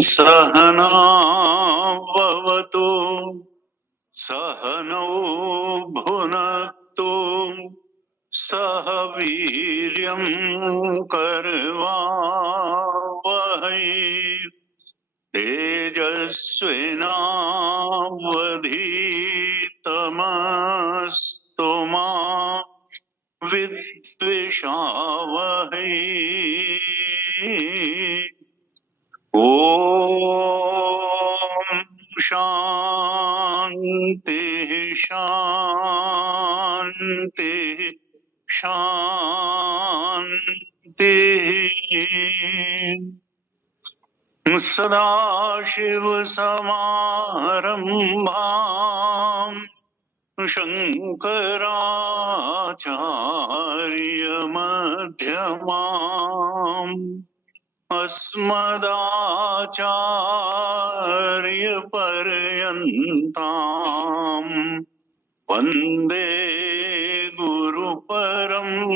सहना भवतु सहनौ भुनक्तु सह वीर्यं करवावहै तेजस्विनावधीतमस्तु मा विद्विषावहै। ओम शांति शांति शांति। सदाशिव समारंभाम् शंकराचार्य मध्यमाम् अस्मदाचार्य पर्यन्ताम् वन्दे गुरु परम्पराम्।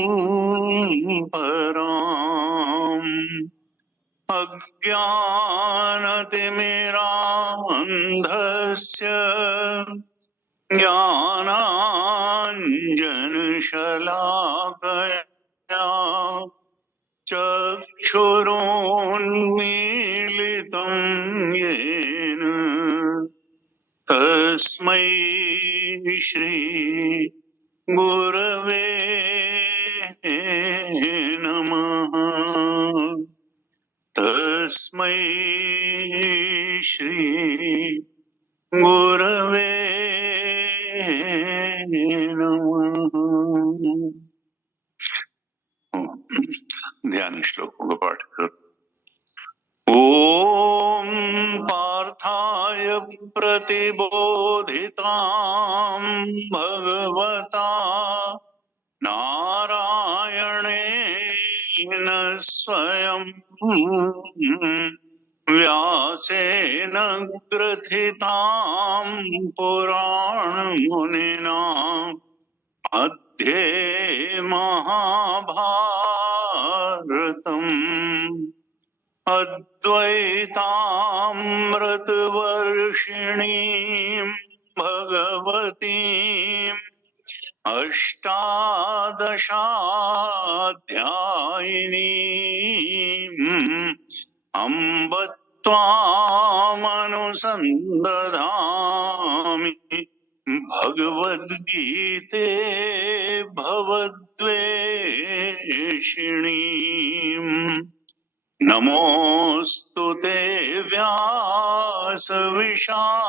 अज्ञानतिमिरान्धस्य ज्ञानाञ्जनशलाकया चक्षुरुन्मीलितं येन तस्मै श्री गुरवे नमः। तस्मै श्री गुरवे नमः। ध्यान श्लोकों का पाठ कर। ओम पार्थाय प्रतिबोधितां भगवता नारायणेन स्वयं व्यासेन ग्रथितां पुराणमुनिना मध्ये महाभारतम् अद्वैतामृतवर्षिणीं भगवतीम् अष्टादशाध्यायिनीम् अम्ब त्वामनुसन्दधामि भगवद्गीते भवद्वेषिणीम्। नमोऽस्तु ते व्यास विशालबुद्धे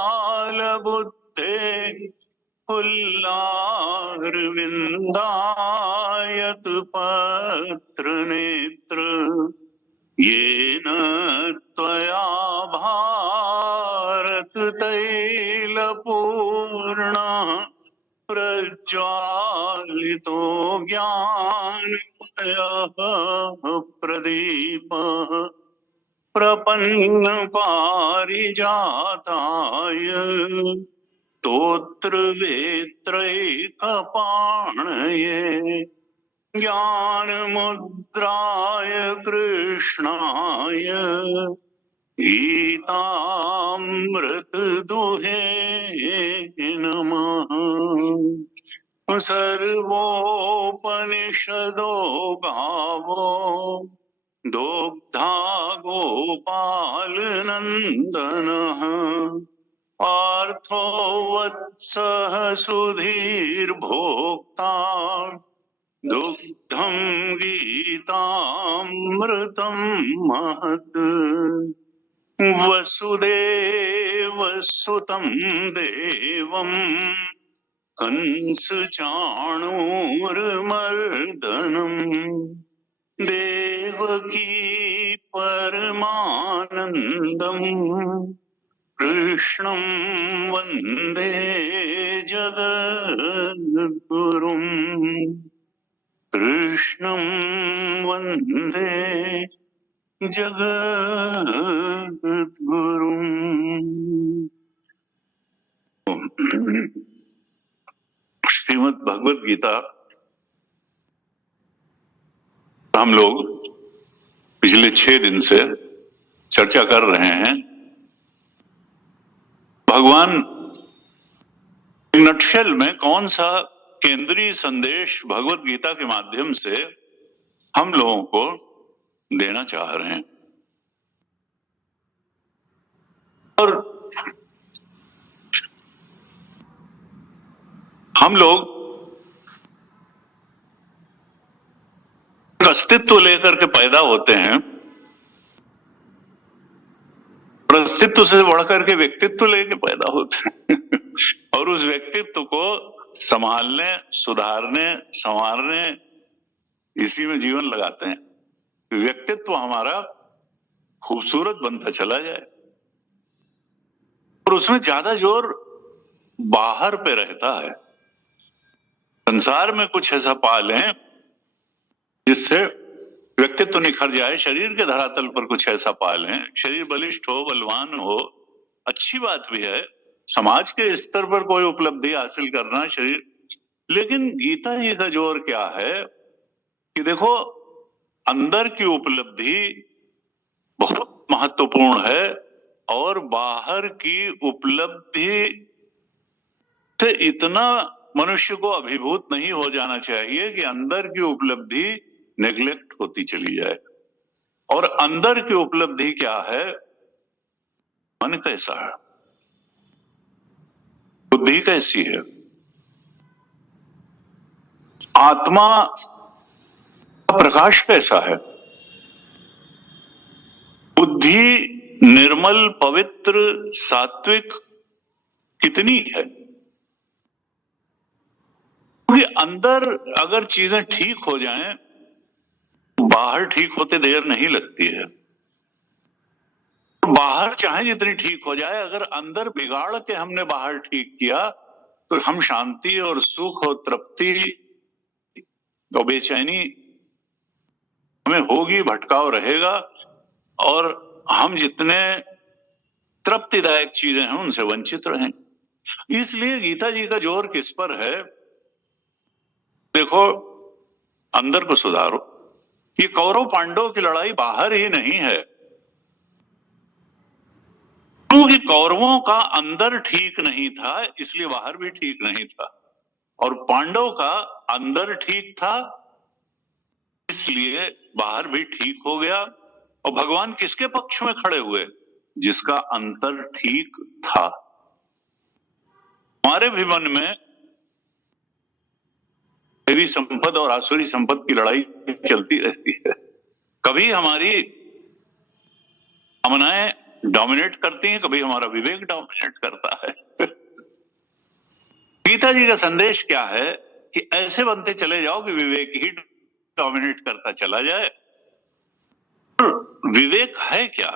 फुल्लारविन्दायत पत्रनेत्र येन त्वया भारत तैलपूर्णः प्रज्वालितो ज्ञानमयः प्रदीपः प्रपन्न पारिजाताय स्तोत्रवेत्रैकपाणये ज्ञानमुद्राय कृष्णाय गीतामृतदुहे नमः। सर्वोपनिषदो गावो दोग्धा गोपालनन्दनः पार्थो वत्सः सुधीर्भोक्ता दुग्धं गीतामृतं महत्। वसुदेवसुतं देवं कंसचाणूरमर्दनम् देवकी परमानन्दम् कृष्णं वन्दे जगद्गुरुम्। कृष्णं वन्दे जगद्गुरुम्। श्रीमद् भगवद गीता हम लोग पिछले 6 दिन से चर्चा कर रहे हैं, भगवान नटशेल में कौन सा केंद्रीय संदेश भगवत गीता के माध्यम से हम लोगों को देना चाह रहे हैं। और हम लोग अस्तित्व लेकर के पैदा होते हैं, और अस्तित्व से बढ़कर के व्यक्तित्व लेकर पैदा होते हैं और उस व्यक्तित्व को संभालने, सुधारने, संवारने, इसी में जीवन लगाते हैं। व्यक्तित्व हमारा खूबसूरत बनता चला जाए, और उसमें ज्यादा जोर बाहर पे रहता है। संसार में कुछ ऐसा पा लें जिससे व्यक्तित्व निखर जाए, शरीर के धरातल पर कुछ ऐसा पा लें, शरीर बलिष्ठ हो, बलवान हो, अच्छी बात भी है। समाज के स्तर पर कोई उपलब्धि हासिल करना शरीर, लेकिन गीता जी का जोर क्या है कि देखो, अंदर की उपलब्धि बहुत महत्वपूर्ण है, और बाहर की उपलब्धि से इतना मनुष्य को अभिभूत नहीं हो जाना चाहिए कि अंदर की उपलब्धि नेग्लेक्ट होती चली जाए। और अंदर की उपलब्धि क्या है? मन कैसा है, बुद्धि कैसी है, आत्मा का प्रकाश कैसा है, बुद्धि निर्मल, पवित्र, सात्विक कितनी है। क्योंकि अंदर अगर चीजें ठीक हो जाएं, बाहर ठीक होते देर नहीं लगती है। बाहर चाहे जितनी ठीक हो जाए, अगर अंदर बिगाड़ के हमने बाहर ठीक किया तो हम शांति और सुख और तृप्ति और बेचैनी हमें होगी, भटकाव रहेगा, और हम जितने तृप्तिदायक चीजें हैं उनसे वंचित रहेंगे। इसलिए गीता जी का जोर किस पर है? देखो, अंदर को सुधारो। ये कौरव पांडव की लड़ाई बाहर ही नहीं है, क्योंकि कौरवों का अंदर ठीक नहीं था, इसलिए बाहर भी ठीक नहीं था, और पांडव का अंदर ठीक था, इसलिए बाहर भी ठीक हो गया। और भगवान किसके पक्ष में खड़े हुए? जिसका अंतर ठीक था। हमारे भी मन में देवी संपद और आसुरी संपद की लड़ाई चलती रहती है। कभी हमारी कामनाएं डोमिनेट करती हैं, कभी हमारा विवेक डोमिनेट करता है। गीता जी का संदेश क्या है कि ऐसे बनते चले जाओ कि विवेक ही डोमिनेट करता चला जाए। विवेक है क्या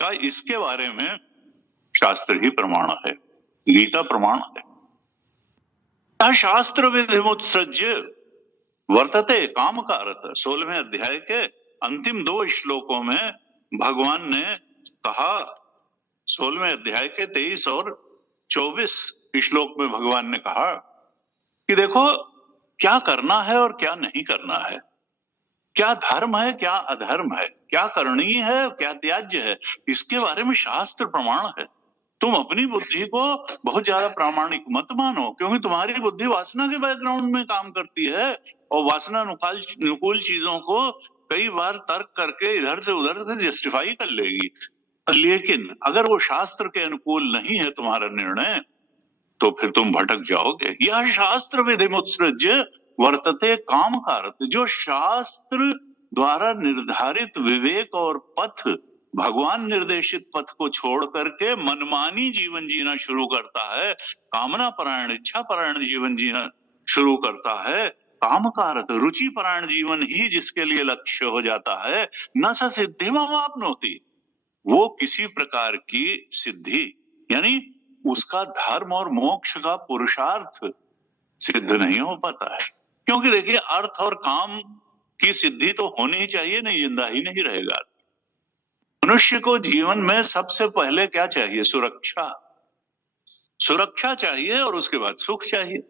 का इसके बारे में शास्त्र ही प्रमाण है, गीता प्रमाण है। शास्त्र विधिमुत्सृज्य वर्तते काम कारत, 16वें अध्याय के अंतिम 2 श्लोकों में भगवान ने कहा, 16वें अध्याय के 23 और 24 श्लोक में भगवान ने कहा कि देखो, क्या करना है और क्या नहीं करना है, क्या धर्म है, क्या अधर्म है, क्या करणीय है, क्या त्याज्य है, इसके बारे में शास्त्र प्रमाण है। तुम अपनी बुद्धि को बहुत ज्यादा प्रामाणिक मत मानो, क्योंकि तुम्हारी बुद्धि वासना के बैकग्राउंड में काम करती है, और वासना अनुकूल चीजों को कई बार तर्क करके इधर से उधर से जस्टिफाई कर लेगी। लेकिन अगर वो शास्त्र के अनुकूल नहीं है तुम्हारा निर्णय, तो फिर तुम भटक जाओगे। यह शास्त्र विधिमुत्सृज्य वर्तते काम कारत, जो शास्त्र द्वारा निर्धारित विवेक और पथ, भगवान निर्देशित पथ को छोड़ करके मनमानी जीवन जीना शुरू करता है, कामना परायण, इच्छा परायण जीवन जीना शुरू करता है, काम कारत, रुचि परायण जीवन ही जिसके लिए लक्ष्य हो जाता है, न स सिद्धि माप्नोति, वो किसी प्रकार की सिद्धि यानी उसका धर्म और मोक्ष का पुरुषार्थ सिद्ध नहीं हो पाता है। क्योंकि देखिए, अर्थ और काम की सिद्धि तो होनी ही चाहिए, नहीं जिंदा ही नहीं रहेगा। मनुष्य को जीवन में सबसे पहले क्या चाहिए? सुरक्षा। सुरक्षा चाहिए, और उसके बाद सुख चाहिए।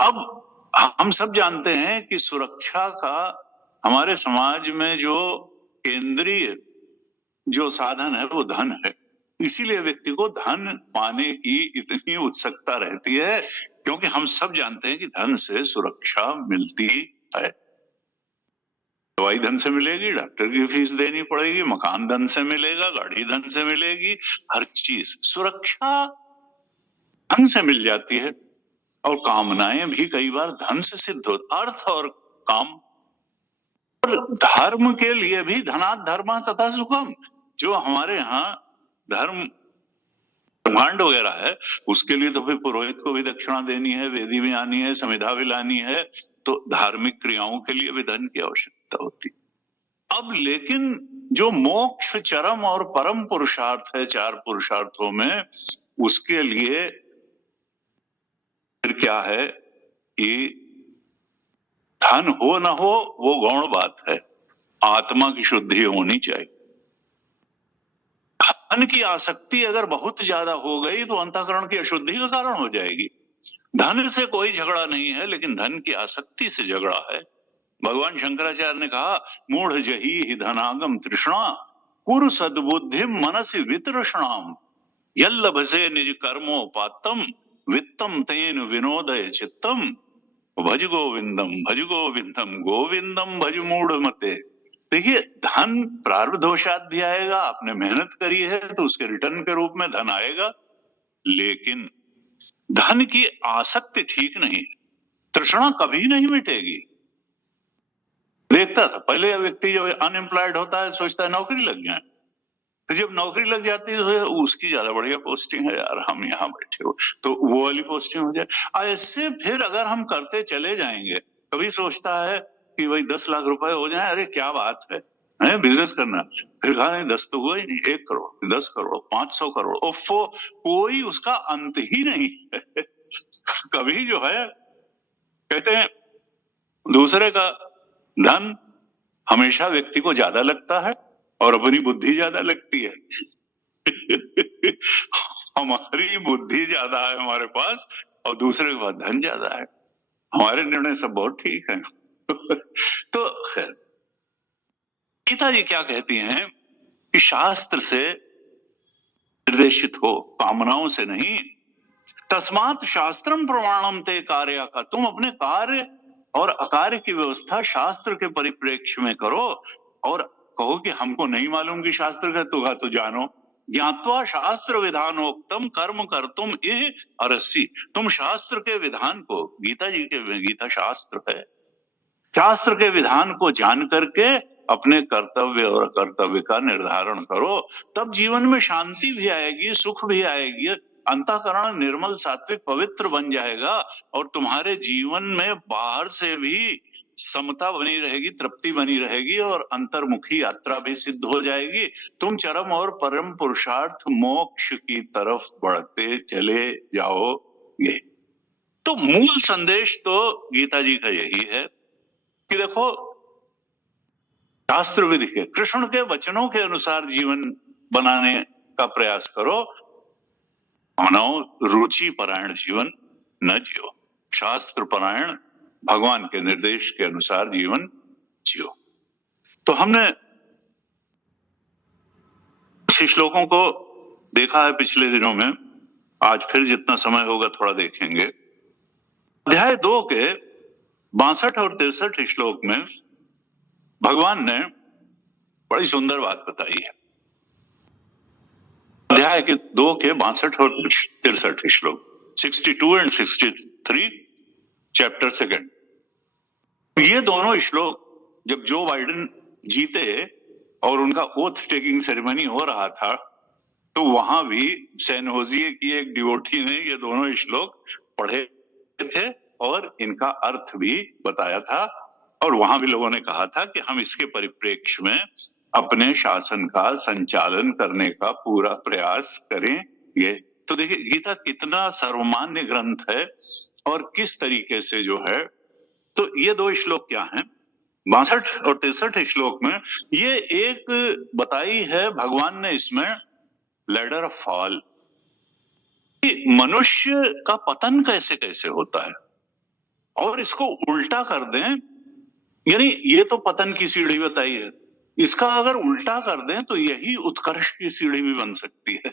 अब हम सब जानते हैं कि सुरक्षा का हमारे समाज में जो केंद्रीय जो साधन है वो धन है। इसीलिए व्यक्ति को धन पाने की इतनी उत्सुकता रहती है, क्योंकि हम सब जानते हैं कि धन से सुरक्षा मिलती है। दवाई धन से मिलेगी, डॉक्टर की फीस देनी पड़ेगी, मकान धन से मिलेगा, गाड़ी धन से मिलेगी, हर चीज सुरक्षा धन से मिल जाती है। और कामनाएं भी कई बार धन से सिद्ध हो, अर्थ और काम। और धर्म के लिए भी धनात् धर्म तथा सुखम, जो हमारे यहाँ धर्म ब्रह्मांड वगैरह है, उसके लिए तो फिर पुरोहित को भी दक्षिणा देनी है, वेदी भी आनी है, समिधा भी लानी है, तो धार्मिक क्रियाओं के लिए भी धन की आवश्यकता होती। अब लेकिन जो मोक्ष चरम और परम पुरुषार्थ है चार पुरुषार्थों में, उसके लिए फिर क्या है कि धन हो ना हो वो गौण बात है, आत्मा की शुद्धि होनी चाहिए। धन की आसक्ति अगर बहुत ज्यादा हो गई तो अंतःकरण की अशुद्धि का कारण हो जाएगी। धन से कोई झगड़ा नहीं है, लेकिन धन की आसक्ति से झगड़ा है। भगवान शंकराचार्य ने कहा, मूढ़ जही ही धनागम तृष्णा कुरु सद्बुद्धि मनसि वितृष्णाम यल्लभसे निज कर्मोपात्तम वित्तम तेन विनोदय चित्तम भज गोविंदम गोविंदम भज मूढ़ मते। देखिए, धन प्रारब्धवशात भी आएगा, आपने मेहनत करी है तो उसके रिटर्न के रूप में धन आएगा, लेकिन धन की आसक्ति ठीक नहीं, तृष्णा कभी नहीं मिटेगी। देखता था पहले व्यक्ति जब अनएम्प्लॉयड होता है सोचता है नौकरी लग जाए, तो जब नौकरी लग जाती है तो उसकी ज्यादा बढ़िया पोस्टिंग है, यार हम यहाँ बैठे हो तो वो वाली पोस्टिंग हो जाए। ऐसे फिर अगर हम करते चले जाएंगे, कभी सोचता है कि भाई 10 लाख रुपए हो जाए, अरे क्या बात है बिजनेस करना, फिर कहा नहीं 10 तो हुआ ही नहीं, 1 करोड़ 10 करोड़ 500 करोड़, ओफो, कोई उसका अंत ही नहीं है। कभी जो है कहते हैं दूसरे का धन हमेशा व्यक्ति को ज्यादा लगता है और अपनी बुद्धि ज्यादा लगती है। हमारी बुद्धि ज्यादा है हमारे पास और दूसरे के पास धन ज्यादा है, हमारे निर्णय सब बहुत ठीक है। तो खैर, गीता जी क्या कहती हैं कि शास्त्र से निर्देशित हो, कामनाओं से नहीं। तस्मात् शास्त्रम प्रमाणम ते कार्य का, तुम अपने कार्य और अकार्य की व्यवस्था शास्त्र के परिप्रेक्ष्य में करो और कहो कि हमको नहीं मालूम कि शास्त्र का तो जानो। ज्ञात्वा शास्त्र विधानोक्तम कर्म कर्तुम ये अरसी, तुम शास्त्र के विधान को, गीता जी के गीता शास्त्र है, शास्त्र के विधान को जान करके अपने कर्तव्य और कर्तव्य का निर्धारण करो, तब जीवन में शांति भी आएगी, सुख भी आएगी, अंतःकरण निर्मल सात्विक पवित्र बन जाएगा और तुम्हारे जीवन में बाहर से भी समता बनी रहेगी, तृप्ति बनी रहेगी और अंतर्मुखी यात्रा भी सिद्ध हो जाएगी। तुम चरम और परम पुरुषार्थ मोक्ष की तरफ बढ़ते चले जाओगे। तो मूल संदेश तो गीता जी का यही है कि देखो, शास्त्र विधि के, कृष्ण के वचनों के अनुसार जीवन बनाने का प्रयास करो। मानव रुचि परायण जीवन न जियो, शास्त्र परायण भगवान के निर्देश के अनुसार जीवन जियो। तो हमने श्लोकों को देखा है पिछले दिनों में, आज फिर जितना समय होगा थोड़ा देखेंगे। अध्याय 2 के 62 और 63 श्लोक में भगवान ने बड़ी सुंदर बात बताई है। अध्याय के 2 के 62 और 63 श्लोक, 62 एंड 63, चैप्टर 2। ये दोनों श्लोक जब जो बाइडेन जीते और उनका ओथ टेकिंग सेरेमनी हो रहा था, तो वहां भी सैन होजिए की एक डिवोटी ने ये दोनों श्लोक पढ़े थे और इनका अर्थ भी बताया था। और वहां भी लोगों ने कहा था कि हम इसके परिप्रेक्ष्य में अपने शासन का संचालन करने का पूरा प्रयास करेंगे। तो देखिए, गीता कितना सर्वमान्य ग्रंथ है और किस तरीके से जो है। तो ये 2 श्लोक क्या हैं, 62 और 63 श्लोक में ये एक बताई है भगवान ने इसमें लैडर ऑफ फॉल, मनुष्य का पतन कैसे कैसे होता है। और इसको उल्टा कर दें, यानी ये तो पतन की सीढ़ी बताई है, इसका अगर उल्टा कर दें तो यही उत्कर्ष की सीढ़ी भी बन सकती है।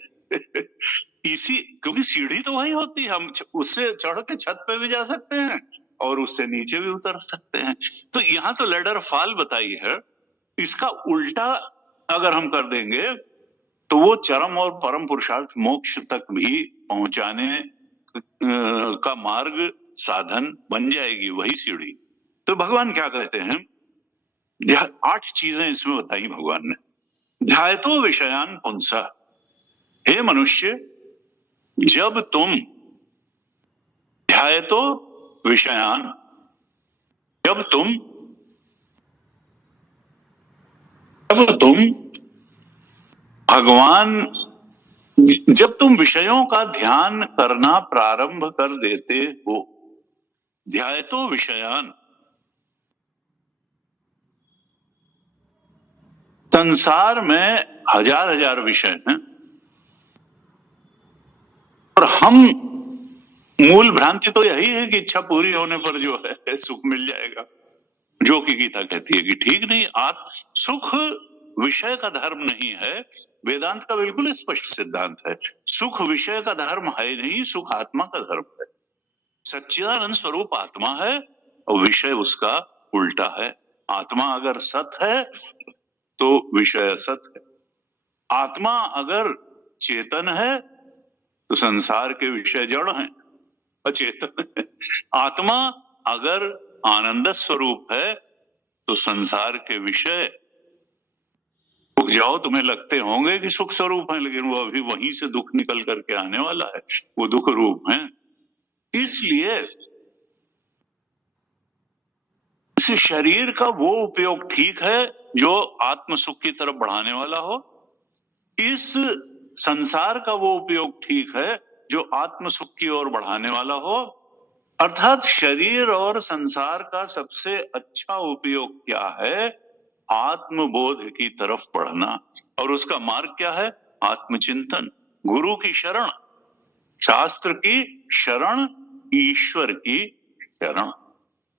क्योंकि सीढ़ी तो वही होती है, हम उससे चढ़ के छत पे भी जा सकते हैं और उससे नीचे भी उतर सकते हैं। तो यहाँ तो लैडर फॉल बताई है, इसका उल्टा अगर हम कर देंगे तो वो चरम और परम पुरुषार्थ मोक्ष तक भी पहुंचाने का मार्ग साधन बन जाएगी वही सीढ़ी। तो भगवान क्या कहते हैं, 8 चीजें इसमें बताई भगवान ने। ध्यायतो विषयान पुंसा, हे मनुष्य जब तुम ध्यायतो विषयान, जब तुम भगवान, जब तुम विषयों का ध्यान करना प्रारंभ कर देते हो, ध्यायतो विषयान, संसार में हजार हजार विषय हैं और हम, मूल भ्रांति तो यही है कि इच्छा पूरी होने पर जो है सुख मिल जाएगा, जो कि गीता कहती है कि ठीक नहीं, सुख विषय का धर्म नहीं है। वेदांत का बिल्कुल स्पष्ट सिद्धांत है, सुख विषय का धर्म है नहीं, सुख आत्मा का धर्म है। सच्चिदानंद स्वरूप आत्मा है और विषय उसका उल्टा है। आत्मा अगर सत है तो विषय असत है, आत्मा अगर चेतन है तो संसार के विषय जड़ हैं, अचेतन है। आत्मा अगर आनंद स्वरूप है तो संसार के विषय, रुक जाओ, तुम्हें लगते होंगे कि सुख स्वरूप है, लेकिन वो अभी वहीं से दुख निकल करके आने वाला है, वो दुख रूप है। इसलिए इस शरीर का वो उपयोग ठीक है जो आत्म सुख की तरफ बढ़ाने वाला हो, इस संसार का वो उपयोग ठीक है जो आत्म सुख की ओर बढ़ाने वाला हो। अर्थात शरीर और संसार का सबसे अच्छा उपयोग क्या है, आत्मबोध की तरफ बढ़ना, और उसका मार्ग क्या है, आत्मचिंतन, गुरु की शरण, शास्त्र की शरण, ईश्वर की शरण।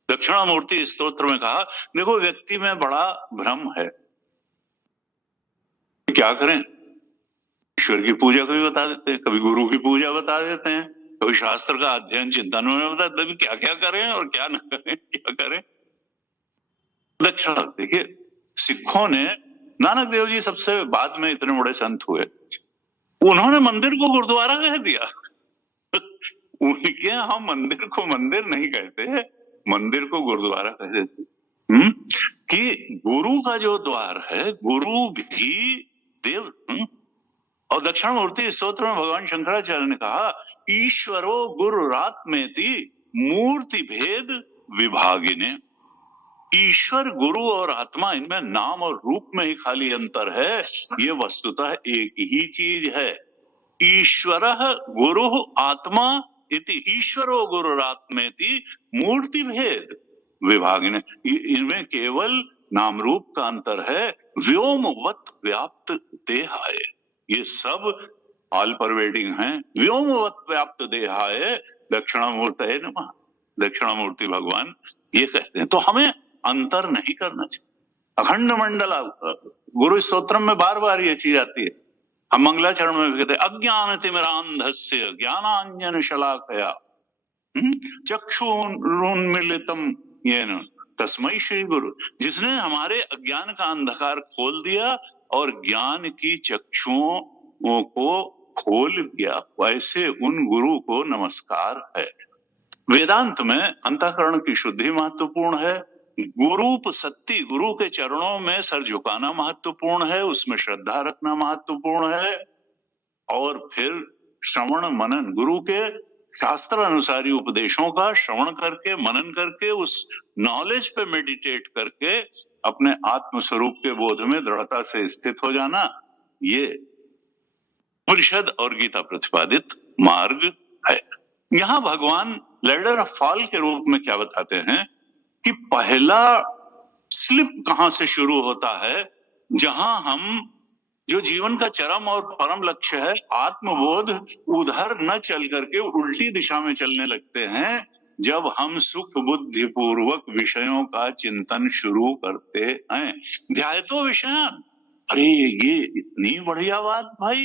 दक्षिणामूर्ति स्तोत्र में कहा, देखो व्यक्ति में बड़ा भ्रम है, क्या करें, ईश्वर की पूजा कभी बता देते हैं, कभी गुरु की पूजा बता देते हैं, कभी शास्त्र का अध्ययन चिंतन में बता देते, क्या क्या करें और क्या न करें, क्या करें। दक्षिणा देखिए, सिखों ने, नानक देव जी सबसे बाद में इतने बड़े संत हुए, उन्होंने मंदिर को गुरुद्वारा कह दिया। उनके यहाँ मंदिर को मंदिर नहीं कहते, मंदिर को गुरुद्वारा कह देते। कि गुरु का जो द्वार है, गुरु भी देव। और दक्षिणामूर्ति स्तोत्र में भगवान शंकराचार्य ने कहा, ईश्वरो गुरुरात्मेति मूर्ति भेद विभागिने। ईश्वर, गुरु और आत्मा, इनमें नाम और रूप में ही खाली अंतर है, ये वस्तुतः एक ही चीज है। ईश्वरः गुरु आत्मा इति ईश्वरो गुरुरात्मेति मूर्ति भेद विभागिने। इनमें केवल नाम रूप का अंतर है, व्योमवत व्याप्त देहाय, ये सब ऑल परवेडिंग हैं। व्योमवत व्याप्त देहाय दक्षिणामूर्तये नमः, दक्षिणामूर्ति भगवान ये कहते हैं। तो हमें अंतर नहीं करना चाहिए। अखंड मंडला, गुरु स्तोत्रम में बार बार ये चीज आती है, हम मंगलाचरण में भी कहते हैं, अज्ञान तिमिरांधस्य ज्ञानांजन शलाकया चक्षुरुन्मीलितम येन तस्मै श्री गुरु। जिसने हमारे अज्ञान का अंधकार खोल दिया और ज्ञान की चक्षुओं को खोल दिया, वैसे उन गुरु को नमस्कार है। वेदांत में अंतःकरण की शुद्धि महत्वपूर्ण है, गुरूप सत्ती, गुरु के चरणों में सर झुकाना महत्वपूर्ण है, उसमें श्रद्धा रखना महत्वपूर्ण है, और फिर श्रवण मनन, गुरु के शास्त्र अनुसारी उपदेशों का श्रवण करके, मनन करके, उस नॉलेज पे मेडिटेट करके अपने आत्म स्वरूप के बोध में दृढ़ता से स्थित हो जाना, ये उपनिषद और गीता प्रतिपादित मार्ग है। यहाँ भगवान लैडर ऑफ फॉल के रूप में क्या बताते हैं कि पहला स्लिप कहां से शुरू होता है, जहां हम जो जीवन का चरम और परम लक्ष्य है आत्मबोध, उधर न चल करके उल्टी दिशा में चलने लगते हैं, जब हम सुख बुद्धि पूर्वक विषयों का चिंतन शुरू करते हैं। ध्यायतो विषयान, अरे ये इतनी बढ़िया बात भाई,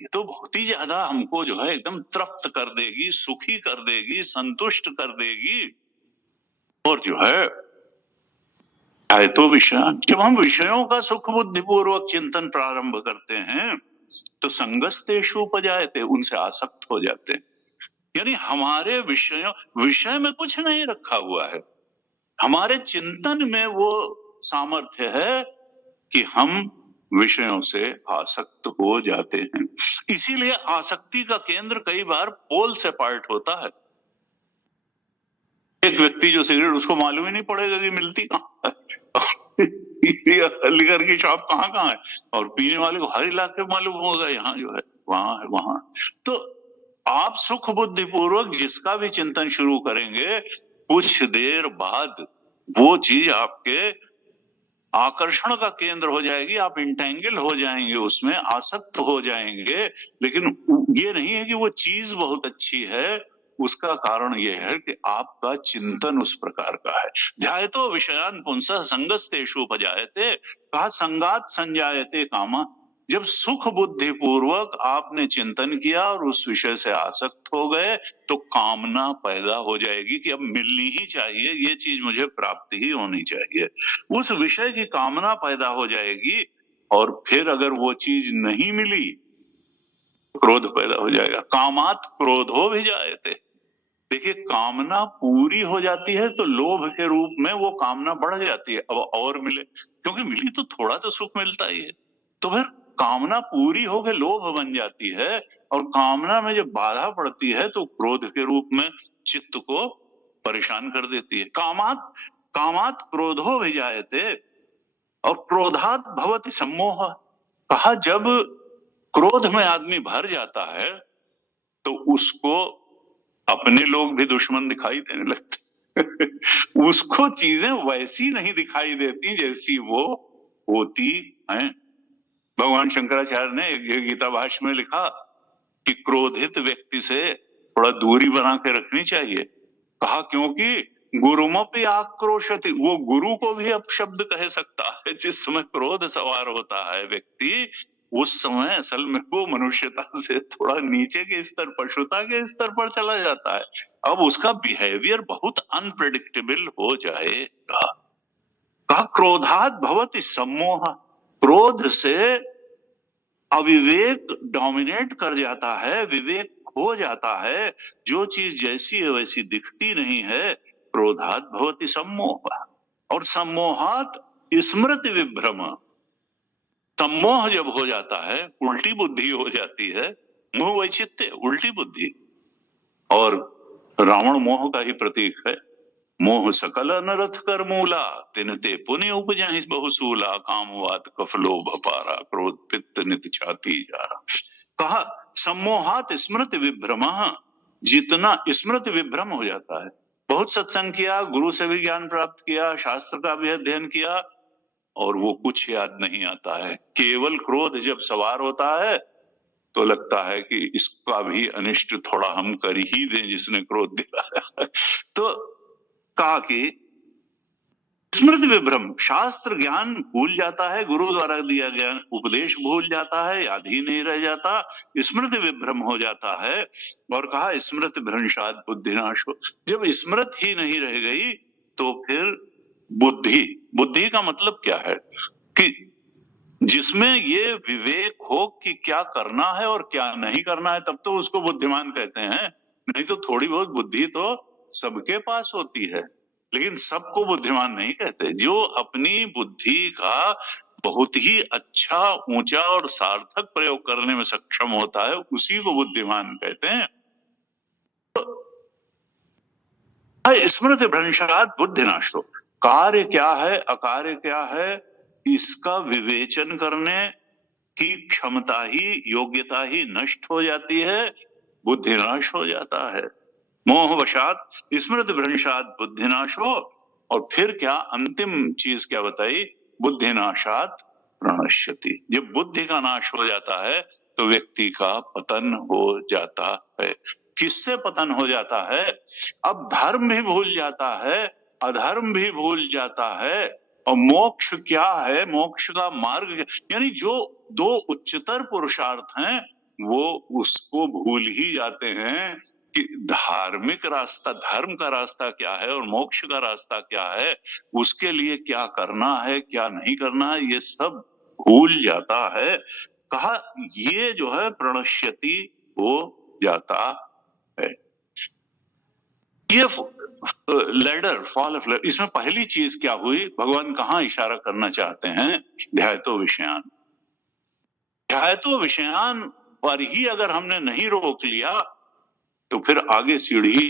ये तो बहुत ही ज्यादा हमको जो है एकदम तृप्त कर देगी, सुखी कर देगी, संतुष्ट कर देगी। और जो है तो विषय, जब हम विषयों का सुख बुद्धि पूर्वक चिंतन प्रारंभ करते हैं तो संगस्तेषु उपजायते, उनसे आसक्त हो जाते हैं। यानी हमारे विषय में कुछ नहीं रखा हुआ है, हमारे चिंतन में वो सामर्थ्य है कि हम विषयों से आसक्त हो जाते हैं। इसीलिए आसक्ति का केंद्र कई बार पोल से पार्ट होता है। एक व्यक्ति जो सिगरेट, उसको मालूम ही नहीं पड़ेगा कि मिलती कहाँ है, लिकर की शॉप कहाँ कहाँ है, और पीने वाले को हर इलाके में मालूम होगा, यहाँ जो है वहां है वहां। तो आप सुख बुद्धि पूर्वक जिसका भी चिंतन शुरू करेंगे, कुछ देर बाद वो चीज आपके आकर्षण का केंद्र हो जाएगी, आप इंटेंगल हो जाएंगे, उसमें आसक्त हो जाएंगे। लेकिन ये नहीं है कि वो चीज बहुत अच्छी है, उसका कारण यह है कि आपका चिंतन उस प्रकार का है। ध्यायतो विषयान पुंसः संगस्तेषु उपजायते, कहा संगात संजायते कामा। जब सुख बुद्धि पूर्वक आपने चिंतन किया और उस विषय से आसक्त हो गए तो कामना पैदा हो जाएगी कि अब मिलनी ही चाहिए, ये चीज मुझे प्राप्ति ही होनी चाहिए। उस विषय की कामना पैदा हो जाएगी, और फिर अगर वो चीज नहीं मिली, क्रोध पैदा हो जाएगा। कामात क्रोधो भी जायते। देखिए, कामना पूरी हो जाती है तो लोभ के रूप में वो कामना बढ़ जाती है, अब और मिले, क्योंकि मिली तो थोड़ा तो सुख मिलता ही है। तो फिर कामना पूरी होकर लोभ बन जाती है, और कामना में जब बाधा पड़ती है तो क्रोध के रूप में चित्त को परेशान कर देती है। कामात कामात क्रोधो भी जायते, और क्रोधात भवति सम्मोह। कहा जब क्रोध में आदमी भर जाता है तो उसको अपने लोग भी दुश्मन दिखाई देने लगते उसको चीजें वैसी नहीं दिखाई देती जैसी वो होती हैं। भगवान शंकराचार्य ने एक गीता भाष्य में लिखा कि क्रोधित व्यक्ति से थोड़ा दूरी बना के रखनी चाहिए। कहा क्योंकि गुरुमपि आक्रोशति, वो गुरु को भी अपशब्द कह सकता है। जिस समय क्रोध सवार होता है व्यक्ति, उस समय असल में वो मनुष्यता से थोड़ा नीचे के स्तर, पशुता के स्तर पर चला जाता है। अब उसका बिहेवियर बहुत अनप्रेडिक्टेबल हो जाएगा। कहा क्रोधात भवति सम्मोह, क्रोध से अविवेक डोमिनेट कर जाता है, विवेक खो जाता है, जो चीज जैसी है वैसी दिखती नहीं है। क्रोधात भवति सम्मोह, और सम्मोहात स्मृति विभ्रम। सम्मोह जब हो जाता है, उल्टी बुद्धि हो जाती है, मोह वैचित्य उल्टी बुद्धि, और रावण मोह का ही प्रतीक है। मोह सकल अनरथ कर मूला, तिनते पुण्य उपजाहि बहुसूला, कामवात कफ लोभ पारा, क्रोध पित्त नित छाती जारा। कहा सम्मोहात स्मृति विभ्रम, जितना स्मृति विभ्रम हो जाता है, बहुत सत्संग किया, गुरु से भी ज्ञान प्राप्त किया, शास्त्र का भी अध्ययन किया, और वो कुछ याद नहीं आता है। केवल क्रोध जब सवार होता है तो लगता है कि इसका भी अनिष्ट थोड़ा हम कर ही दें जिसने क्रोध दिलाया। तो कहा कि स्मृति विभ्रम, शास्त्र ज्ञान भूल जाता है, गुरु द्वारा दिया ज्ञान उपदेश भूल जाता है, याद ही नहीं रह जाता, स्मृति विभ्रम हो जाता है। और कहा स्मृति भ्रंशात बुद्धिनाशो, जब स्मृति ही नहीं रह गई तो फिर बुद्धि का मतलब क्या है कि जिसमें ये विवेक हो कि क्या करना है और क्या नहीं करना है, तब तो उसको बुद्धिमान कहते हैं। नहीं तो थोड़ी बहुत बुद्धि तो सबके पास होती है, लेकिन सबको बुद्धिमान नहीं कहते। जो अपनी बुद्धि का बहुत ही अच्छा, ऊंचा और सार्थक प्रयोग करने में सक्षम होता है, उसी को बुद्धिमान कहते हैं। स्मृति भ्रंशात बुद्धिनाशो, कार्य क्या है अकार्य क्या है इसका विवेचन करने की क्षमता ही, योग्यता ही नष्ट हो जाती है, बुद्धिनाश हो जाता है। मोहवशात स्मृति भ्रंशात बुद्धिनाशो, और फिर क्या अंतिम चीज क्या बताई, बुद्धिनाशात प्रणश्यति। जब बुद्धि का नाश हो जाता है तो व्यक्ति का पतन हो जाता है। किससे पतन हो जाता है? अब धर्म भी भूल जाता है, अधर्म भी भूल जाता है, और मोक्ष क्या है, मोक्ष का मार्ग, यानी जो दो उच्चतर पुरुषार्थ हैं वो उसको भूल ही जाते हैं कि धार्मिक रास्ता, धर्म का रास्ता क्या है और मोक्ष का रास्ता क्या है, उसके लिए क्या करना है क्या नहीं करना है, ये सब भूल जाता है। कहा ये जो है प्रणश्यति हो जाता है। ये लेडर, फॉल ऑफ लेडर, इसमें पहली चीज क्या हुई, भगवान कहाँ इशारा करना चाहते हैं? ध्यायतो विषयान। ध्यायतो विषयान पर ही अगर हमने नहीं रोक लिया तो फिर आगे सीढ़ी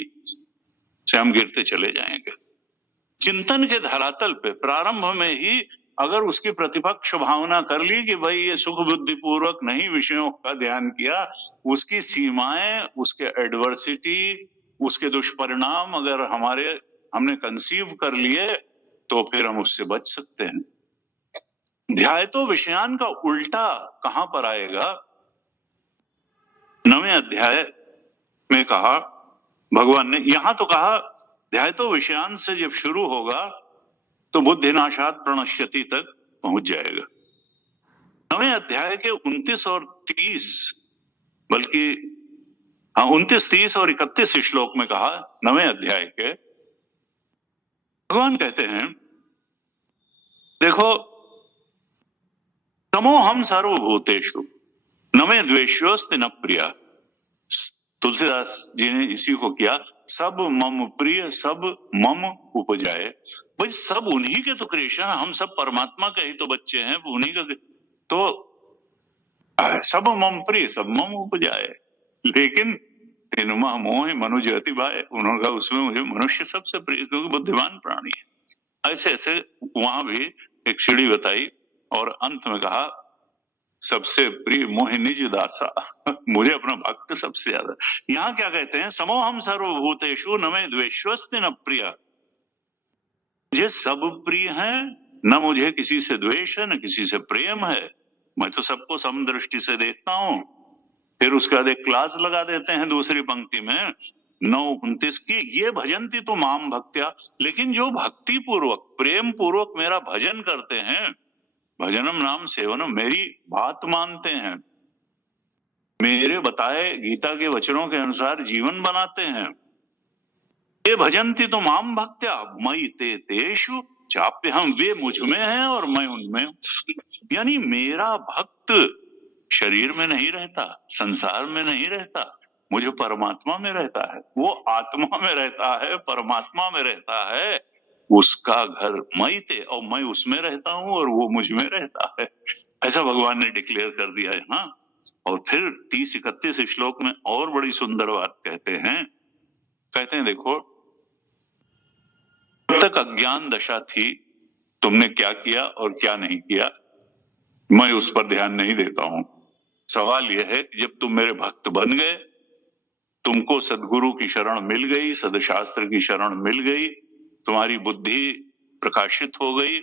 से हम गिरते चले जाएंगे। चिंतन के धरातल पे प्रारंभ में ही अगर उसकी प्रतिपक्ष भावना कर ली कि भाई ये सुख बुद्धि पूर्वक नहीं विषयों का ध्यान किया, उसकी सीमाएं, उसके एडवर्सिटी, उसके दुष्परिणाम अगर हमने कंसीव कर लिए तो फिर हम उससे बच सकते हैं। ध्यायतो विषयान का उल्टा कहां पर आएगा? 9वें अध्याय में कहा भगवान ने, यहां तो कहा ध्यायतो विषयान से जब शुरू होगा तो बुद्धिनाशात प्रणश्यति तक पहुंच जाएगा। 9वें अध्याय के 29 और 30, बल्कि 29, 30 और 31 श्लोक में कहा, 9वें अध्याय के भगवान कहते हैं, देखो समोहम सर्वभूतेषु न मे द्वेष्योस्ति न प्रिया। तुलसीदास जी ने इसी को किया, सब मम प्रिय सब मम उपजाए। भाई सब उन्हीं के तो क्रिएशन, हम सब परमात्मा के ही तो बच्चे हैं, उन्हीं का तो सब मम प्रिय सब मम उपजाए। लेकिन तिनुमा मोह मनुज अति भाए, उन्होंने कहा उसमें मुझे मनुष्य सबसे प्रिय, क्योंकि बुद्धिमान प्राणी है। ऐसे ऐसे वहां भी एक सीढ़ी बताई और अंत में कहा सबसे प्रिय मोह निज दासा, मुझे अपना भक्त सबसे ज्यादा। यहाँ क्या कहते हैं, समोहम सर्वभूतेषु न मे द्वेष्योस्ति न प्रिय। मुझे सब प्रिय है, न मुझे किसी से द्वेष है न किसी से प्रेम है, मैं तो सबको समदृष्टि से देखता हूं। फिर उसके बाद एक क्लास लगा देते हैं दूसरी पंक्ति में 9:29 की, ये भजंती तो माम भक्त्या, लेकिन जो भक्ति पूर्वक प्रेम पूर्वक मेरा भजन करते हैं, भजनम नाम सेवनम, मेरी बात मानते हैं, मेरे बताए गीता के वचनों के अनुसार जीवन बनाते हैं, ये भजंती तो माम भक्त्या मई ते तेषु चाप्य, हम वे मुझ में हैं और मैं उनमें हूं। यानी मेरा भक्त शरीर में नहीं रहता, संसार में नहीं रहता, मुझे परमात्मा में रहता है, वो आत्मा में रहता है, परमात्मा में रहता है, उसका घर मई थे और मैं उसमें रहता हूं और वो मुझ में रहता है। ऐसा भगवान ने डिक्लेयर कर दिया है। हाँ, और फिर 30-31 श्लोक में और बड़ी सुंदर बात कहते हैं देखो, जब तक अज्ञान दशा थी तुमने क्या किया और क्या नहीं किया मैं उस पर ध्यान नहीं देता हूं। सवाल यह है कि जब तुम मेरे भक्त बन गए, तुमको सदगुरु की शरण मिल गई, सदशास्त्र की शरण मिल गई, तुम्हारी बुद्धि प्रकाशित हो गई,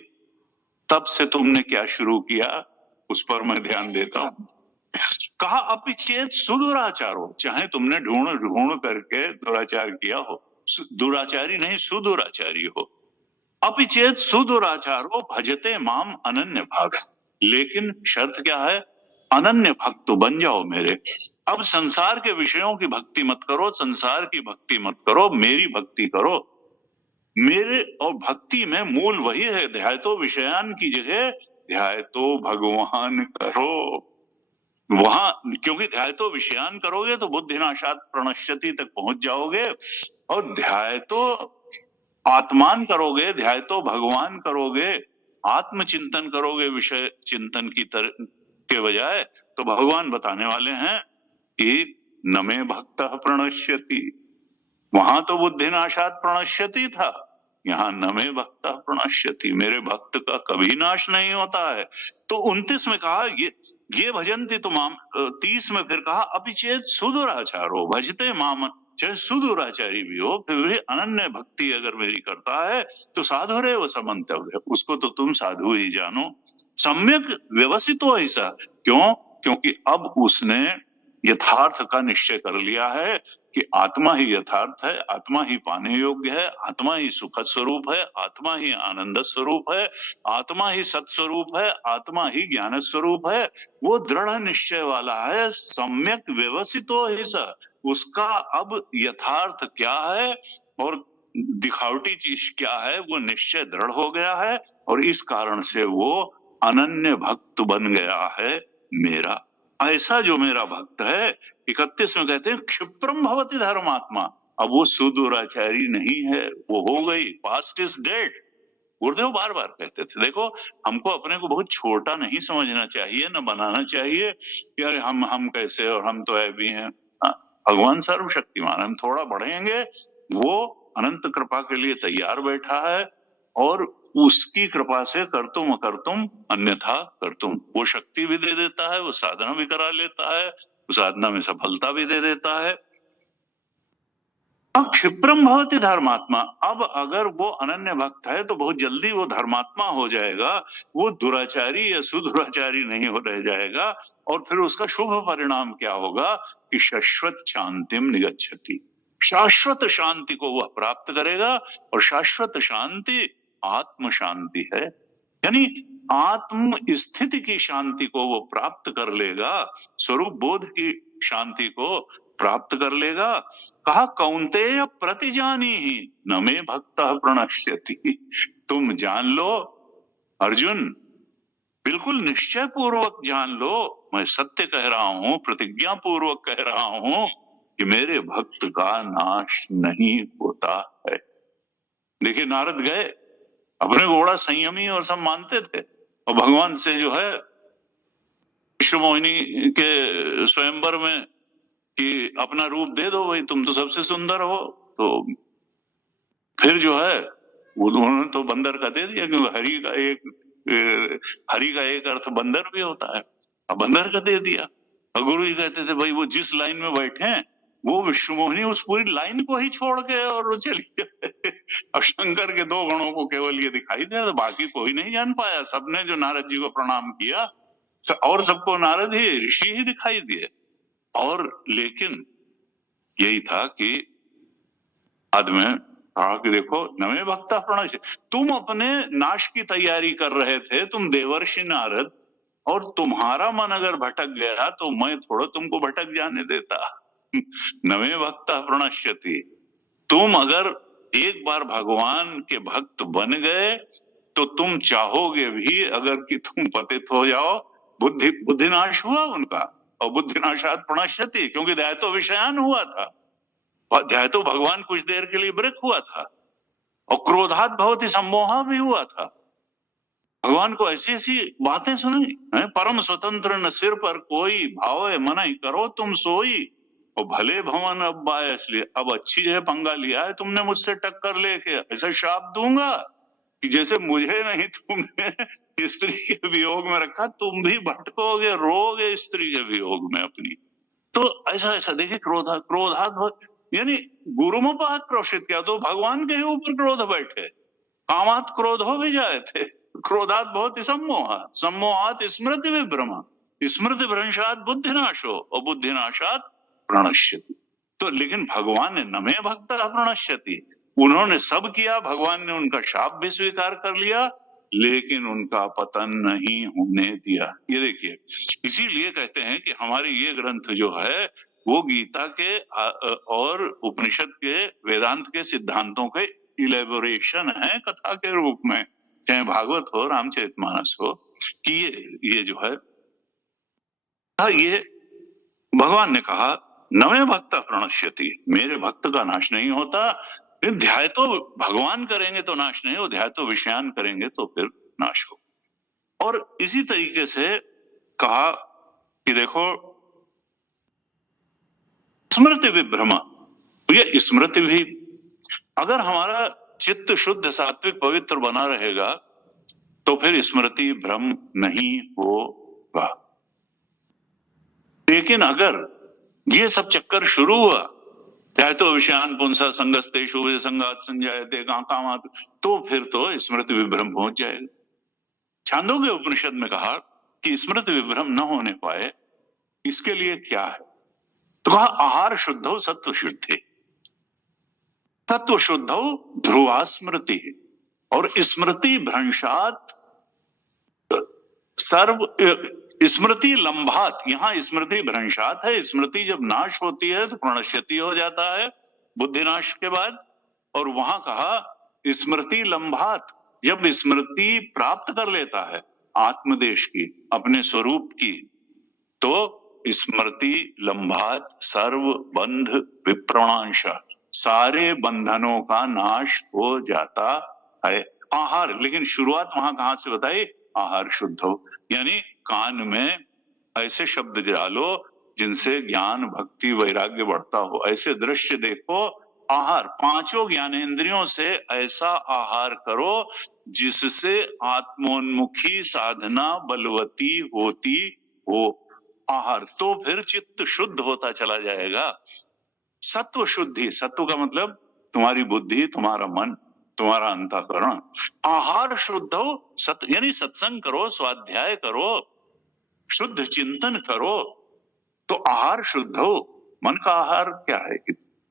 तब से तुमने क्या शुरू किया उस पर मैं ध्यान देता हूं। कहा अपिचेत सुदुराचारो, चाहे तुमने ढूंढ करके दुराचार किया हो, दुराचारी नहीं सुदुराचारी हो, अपिचेत सुदुराचारो भजते माम अनन्य भाग, लेकिन शर्त क्या है, अनन्य भक्त बन जाओ मेरे। अब संसार के विषयों की भक्ति मत करो, संसार की भक्ति मत करो, मेरी भक्ति करो। मेरे और भक्ति में मूल वही है, ध्यायतो विषयान की जगह ध्यायतो भगवान करो। वहां क्योंकि ध्यायतो विषयान करोगे तो बुद्धिनाशात प्रणश्यति तक पहुंच जाओगे, और ध्यायतो आत्मान करोगे, ध्यायतो भगवान करोगे, आत्मचिंतन करोगे विषय चिंतन के बजाय, तो भगवान बताने वाले हैं कि न मे भक्तः प्रणश्यति। वहां तो बुद्धिनाशात प्रणश्यति था, यहाँ न मे भक्तः प्रणश्यति, मेरे भक्त का कभी नाश नहीं होता है। तो 29 में कहा ये भजंती तो माम, 30 में फिर कहा अपिचेत सुदुराचारो भजते माम, चाहे सुदुराचारी भी हो फिर भी अनन्य भक्ति अगर मेरी करता है तो साधु रे वो समंतव्य, उसको तो तुम साधु ही जानो। सम्यक व्यवस्थित हो ऐसा, क्यों? क्योंकि अब उसने यथार्थ का निश्चय कर लिया है कि आत्मा ही यथार्थ है, आत्मा ही पाने योग्य है, आत्मा ही सुखद स्वरूप है, आत्मा ही आनंद स्वरूप है, आत्मा ही सत स्वरूप है, आत्मा ही ज्ञान स्वरूप है, वो दृढ़ निश्चय वाला है, सम्यक व्यवसितो ही स। उसका अब यथार्थ क्या है और दिखावटी चीज क्या है, वो निश्चय दृढ़ हो गया है और इस कारण से वो अनन्य भक्त बन गया है मेरा। ऐसा जो मेरा भक्त है, 31 में कहते हैं क्षिप्रम भवति धर्मात्मा। अब वो सुदुराचारी नहीं है, वो हो गई, पास्ट इज डेड। गुरुदेव बार बार कहते थे, देखो हमको अपने को बहुत छोटा नहीं समझना चाहिए, न बनाना चाहिए कि अरे हम कैसे और हम तो भी हैं। भगवान सर्वशक्तिमान, हम थोड़ा बढ़ेंगे, वो अनंत कृपा के लिए तैयार बैठा है और उसकी कृपा से करतुम अकर्तुम अन्यथा करतुम, वो शक्ति भी दे देता है, वो साधना भी करा लेता है, वो साधना में सफलता भी दे देता है। क्षिप्रम भवति धर्मात्मा। अब अगर वो अनन्य भक्त है तो बहुत जल्दी वो धर्मात्मा हो जाएगा, वो दुराचारी या सुदुराचारी नहीं हो रह जाएगा। और फिर उसका शुभ परिणाम क्या होगा कि शाश्वत शांतिम निगच्छति, शाश्वत शांति को वह प्राप्त करेगा। और शाश्वत शांति आत्म शांति है, यानी आत्म स्थिति की शांति को वो प्राप्त कर लेगा, स्वरूप बोध की शांति को प्राप्त कर लेगा। कहा कौन्तेय प्रतिजानी ही न मे भक्तः प्रणश्यति। तुम जान लो अर्जुन, बिल्कुल निश्चय पूर्वक जान लो, मैं सत्य कह रहा हूं, प्रतिज्ञा पूर्वक कह रहा हूं कि मेरे भक्त का नाश नहीं होता है। देखिए नारद गए, अपने को बड़ा संयमी और सब मानते थे, और भगवान से जो है विष्णु मोहिनी के स्वयंवर में कि अपना रूप दे दो भाई, तुम तो सबसे सुंदर हो। तो फिर जो है उन्होंने तो बंदर का दे दिया, क्योंकि हरि का एक अर्थ बंदर भी होता है, अब बंदर का दे दिया। और गुरु जी कहते थे भाई वो जिस लाइन में बैठे हैं वो विष्णु मोहिनी उस पूरी लाइन को ही छोड़ के और वो चली गए। अब शंकर के दो गणों को केवल ये दिखाई दे, तो बाकी कोई नहीं जान पाया। सबने जो नारद जी को प्रणाम किया और सबको नारद ही ऋषि ही दिखाई दिए। और लेकिन यही था कि बाद में कहा कि देखो नमे भक्ता प्रणश्य, तुम अपने नाश की तैयारी कर रहे थे, तुम देवर्षि नारद, और तुम्हारा मन अगर भटक गया तो मैं थोड़ा तुमको भटक जाने देता। नमे भक्ता प्रणश्यति, तुम अगर एक बार भगवान के भक्त बन गए तो तुम चाहोगे भी अगर कि तुम पतित हो जाओ। बुद्धिनाश हुआ उनका, और बुद्धिनाशात प्रणश्यति, क्योंकि ध्याय तो विषयान हुआ था, और ध्याय तो भगवान कुछ देर के लिए ब्रेक हुआ था, और क्रोधात भवति सम्मोह भी हुआ था। भगवान को ऐसी ऐसी बातें सुनी, परम स्वतंत्र न सिर पर कोई, भावे मनाई करो तुम सोई, और भले भवन अब बाय, इसलिए अब अच्छी जो है पंगा लिया है तुमने मुझसे टक्कर लेके, ऐसा शाप दूंगा कि जैसे मुझे नहीं तुमने स्त्री के वियोग में रखा, तुम भी भटकोगे, रोगे स्त्री के वियोग में अपनी। तो ऐसा ऐसा देखिए, क्रोधात यानी गुरुमोपाक्रोशित किया तो भगवान के ही ऊपर क्रोध बैठे, कामात क्रोध हो भी जाए थे। क्रोधात बहुत सम्मोह, सम्मोहात स्मृति विभ्रम, स्मृति भ्रंशात बुद्धिनाशो, और बुद्धिनाशात प्रणश्यति। तो लेकिन भगवान ने नमे भक्ता प्रणश्यति, उन्होंने सब किया, भगवान ने उनका शाप भी स्वीकार कर लिया, लेकिन उनका पतन नहीं होने दिया। ये देखिए, इसीलिए कहते हैं कि हमारे ये ग्रंथ जो है वो गीता के और उपनिषद के वेदांत के सिद्धांतों के इलेबोरेशन है कथा के रूप में, चाहे भागवत हो, रामचरितमानस हो, कि ये जो है ये भगवान ने कहा नवे भक्त प्रणश्यति, मेरे भक्त का नाश नहीं होता। ध्याय तो भगवान करेंगे तो नाश नहीं हो, ध्याय तो विषयान करेंगे तो फिर नाश हो। और इसी तरीके से कहा कि देखो स्मृति विभ्रम, ये स्मृति भी, अगर हमारा चित्त शुद्ध सात्विक पवित्र बना रहेगा तो फिर स्मृति भ्रम नहीं होगा। लेकिन अगर ये सब चक्कर शुरू हुआ, चाहे तो विषयान पुंसा संगस्तेषु संगात संजायते कामात, तो फिर तो स्मृति विभ्रम पहुंच जाएगा। छांदोग्य उपनिषद में कहा कि स्मृति विभ्रम न होने पाए इसके लिए क्या है, तो कहा आहार शुद्धौ सत्व शुद्धि, सत्व शुद्धौ ध्रुवा स्मृति, और स्मृति भ्रंशात सर्व स्मृति लंभात, यहां स्मृति भ्रंशात है, स्मृति जब नाश होती है तो प्रणश्यति हो जाता है बुद्धि नाश के बाद, और वहां कहा स्मृति लंभात, जब स्मृति प्राप्त कर लेता है आत्मदेश की, अपने स्वरूप की, तो स्मृति लंभात सर्व बंध विप्रणांश, सारे बंधनों का नाश हो जाता है। आहार, लेकिन शुरुआत वहां कहां से बताई, आहार शुद्ध हो, यानी कान में ऐसे शब्द डालो जिनसे ज्ञान भक्ति वैराग्य बढ़ता हो, ऐसे दृश्य देखो। आहार, पांचों ज्ञानेंद्रियों से ऐसा आहार करो जिससे आत्मोन्मुखी साधना बलवती होती हो। आहार, तो फिर चित्त शुद्ध होता चला जाएगा। सत्व शुद्धि, सत्व का मतलब तुम्हारी बुद्धि, तुम्हारा मन, तुम्हारा अंतःकरण। आहार शुद्ध हो, सत्य यानी सत्संग करो, स्वाध्याय करो, शुद्ध चिंतन करो, तो आहार शुद्ध हो। मन का आहार क्या है,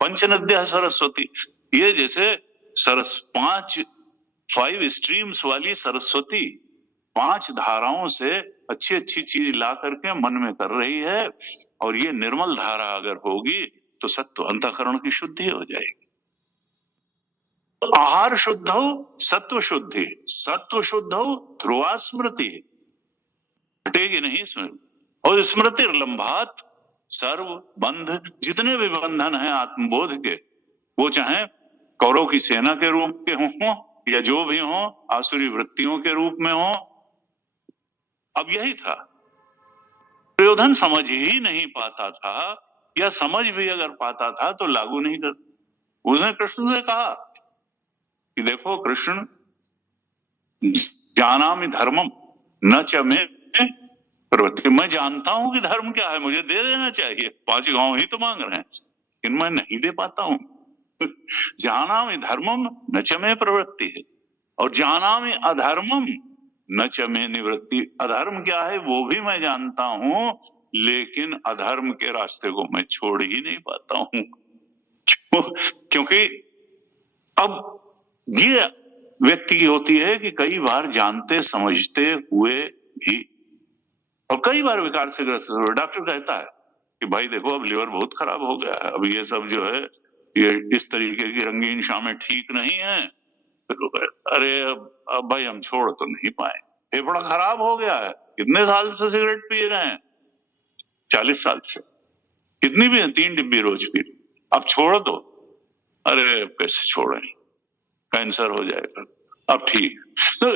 पंचनद्या सरस्वती, ये जैसे फाइव स्ट्रीम्स वाली सरस्वती 5 धाराओं से अच्छी अच्छी चीज ला करके मन में कर रही है, और ये निर्मल धारा अगर होगी तो सत्व अंतःकरण की शुद्धि हो जाएगी। आहार शुद्ध हो सत्व शुद्धि, सत्व शुद्ध हो ध्रुवा स्मृति, हटेगी नहीं स्मृति, और स्मृति लंभात सर्व बंध, जितने भी बंधन हैं आत्मबोध के, वो चाहे कौरव की सेना के रूप के हों या जो भी हो, आसुरी वृत्तियों के रूप में हो। अब यही था, दुर्योधन समझ ही नहीं पाता था, या समझ भी अगर पाता था तो लागू नहीं कर। उसने कृष्ण से कहा कि देखो कृष्ण, जानामि धर्मम न च मे प्रवृत्ति, मैं जानता हूं कि धर्म क्या है, मुझे दे देना चाहिए, 5 गांव ही तो मांग रहे हैं, लेकिन मैं नहीं दे पाता हूं। जानामि धर्मम न च मे प्रवृत्ति है, और जानामि अधर्मम न च मे निवृत्ति, अधर्म क्या है वो भी मैं जानता हूं, लेकिन अधर्म के रास्ते को मैं छोड़ ही नहीं पाता हूं। क्योंकि अब ये व्यक्ति की होती है कि कई बार जानते समझते हुए भी, और कई बार विकार से ग्रस्त हुए, डॉक्टर कहता है कि भाई देखो अब लीवर बहुत खराब हो गया है, अब ये सब जो है ये इस तरीके की रंगीन शामें ठीक नहीं है। अरे अब भाई हम छोड़ तो नहीं पाए, फेफड़ा खराब हो गया है, कितने साल से सिगरेट पी रहे हैं, 40 साल से, कितनी भी है, 3 डिब्बी रोज पी, अब छोड़ दो, अरे कैसे छोड़ें, कैंसर हो जाएगा, अब ठीक। तो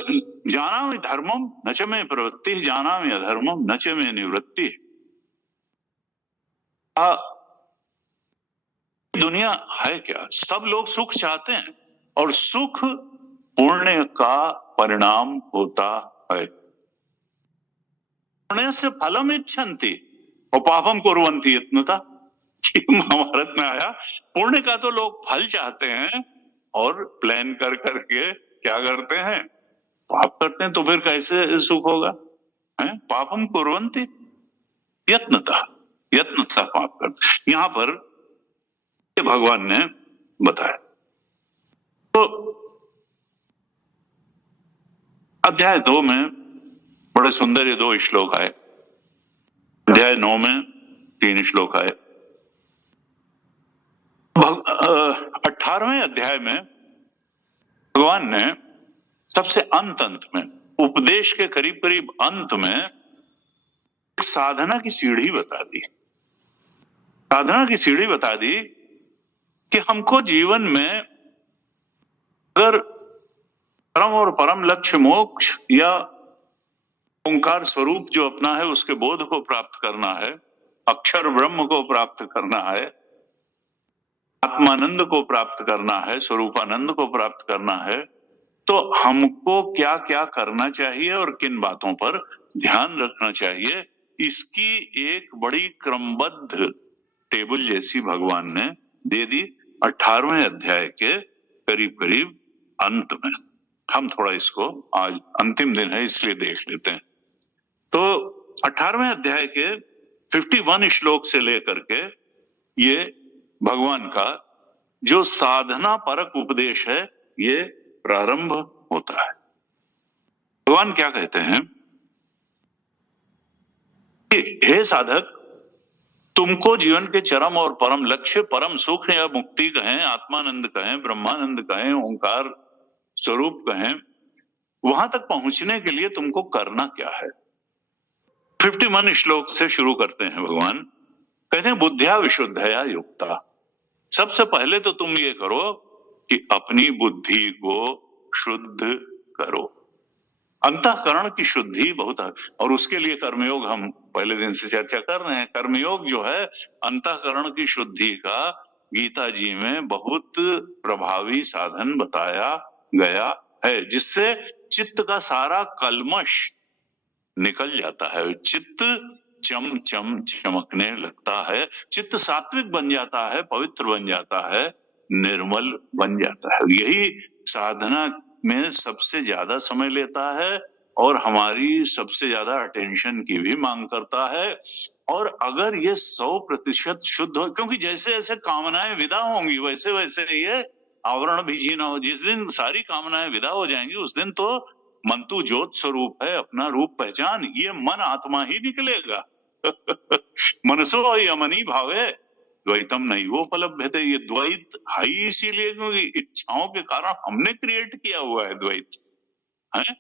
जानामि धर्मम न च मे प्रवृत्ति, जानामि अधर्मम न च मे निवृत्ति। दुनिया है क्या, सब लोग सुख चाहते हैं, और सुख पुण्य का परिणाम होता है। पुण्य से फलम इच्छन्ति और पापम कुर्वन्ति यत्नता, महाभारत में आया, पुण्य का तो लोग फल चाहते हैं और प्लान कर करके क्या करते हैं, पाप करते हैं, तो फिर कैसे सुख होगा, है? पापम कुर्वन्ति यत्नता, यत्नता पाप करते। यहां पर भगवान ने बताया। तो अध्याय 2 में बड़े सुंदर ये 2 श्लोक आए, अध्याय 9 में 3 श्लोक आए। 18वें अध्याय में भगवान ने सबसे अंत में, उपदेश के करीब करीब अंत में, साधना की सीढ़ी बता दी। साधना की सीढ़ी बता दी कि हमको जीवन में अगर परम और परम लक्ष्य मोक्ष या ओंकार स्वरूप जो अपना है उसके बोध को प्राप्त करना है, अक्षर ब्रह्म को प्राप्त करना है, आत्मानंद को प्राप्त करना है, स्वरूपानंद को प्राप्त करना है, तो हमको क्या क्या करना चाहिए और किन बातों पर ध्यान रखना चाहिए, इसकी एक बड़ी क्रमबद्ध टेबल जैसी भगवान ने दे दी 18वें अध्याय के करीब करीब अंत में। हम थोड़ा इसको, आज अंतिम दिन है इसलिए देख लेते हैं। तो 18वें अध्याय के 51 श्लोक से लेकर के ये भगवान का जो साधना परक उपदेश है ये प्रारंभ होता है। भगवान क्या कहते हैं कि हे साधक, तुमको जीवन के चरम और परम लक्ष्य, परम सुख या मुक्ति कहें, आत्मानंद कहें, ब्रह्मानंद कहें, ओंकार स्वरूप कहें, वहां तक पहुंचने के लिए तुमको करना क्या है। 51 श्लोक से शुरू करते हैं भगवान, कहते हैं बुद्धिया विशुद्धया युक्ता। सबसे पहले तो तुम ये करो कि अपनी बुद्धि को शुद्ध करो। अंतःकरण की शुद्धि बहुत है, और उसके लिए कर्मयोग हम पहले दिन से चर्चा कर रहे हैं। कर्मयोग जो है अंतःकरण की शुद्धि का गीता जी में बहुत प्रभावी साधन बताया गया है, जिससे चित्त का सारा कल्मश निकल जाता है। चित्त चम चम चमकने लगता है, चित्त सात्विक बन जाता है, पवित्र बन जाता है, निर्मल बन जाता है। यही साधना में सबसे ज्यादा समय लेता है और हमारी सबसे ज्यादा अटेंशन की भी मांग करता है। और अगर ये 100% शुद्ध हो, क्योंकि जैसे जैसे कामनाएं विदा होंगी वैसे वैसे ये आवरण भी जीना हो। जिस दिन सारी कामनाएं विदा हो जाएंगी उस दिन तो मंतु ज्योत स्वरूप है, अपना रूप पहचान, ये मन आत्मा ही निकलेगा। मनसो यमनी भावे द्वैतम नहीं वो उपलब्ध है। ये द्वैत है इसीलिए क्योंकि इच्छाओं के कारण हमने क्रिएट किया हुआ है द्वैत, है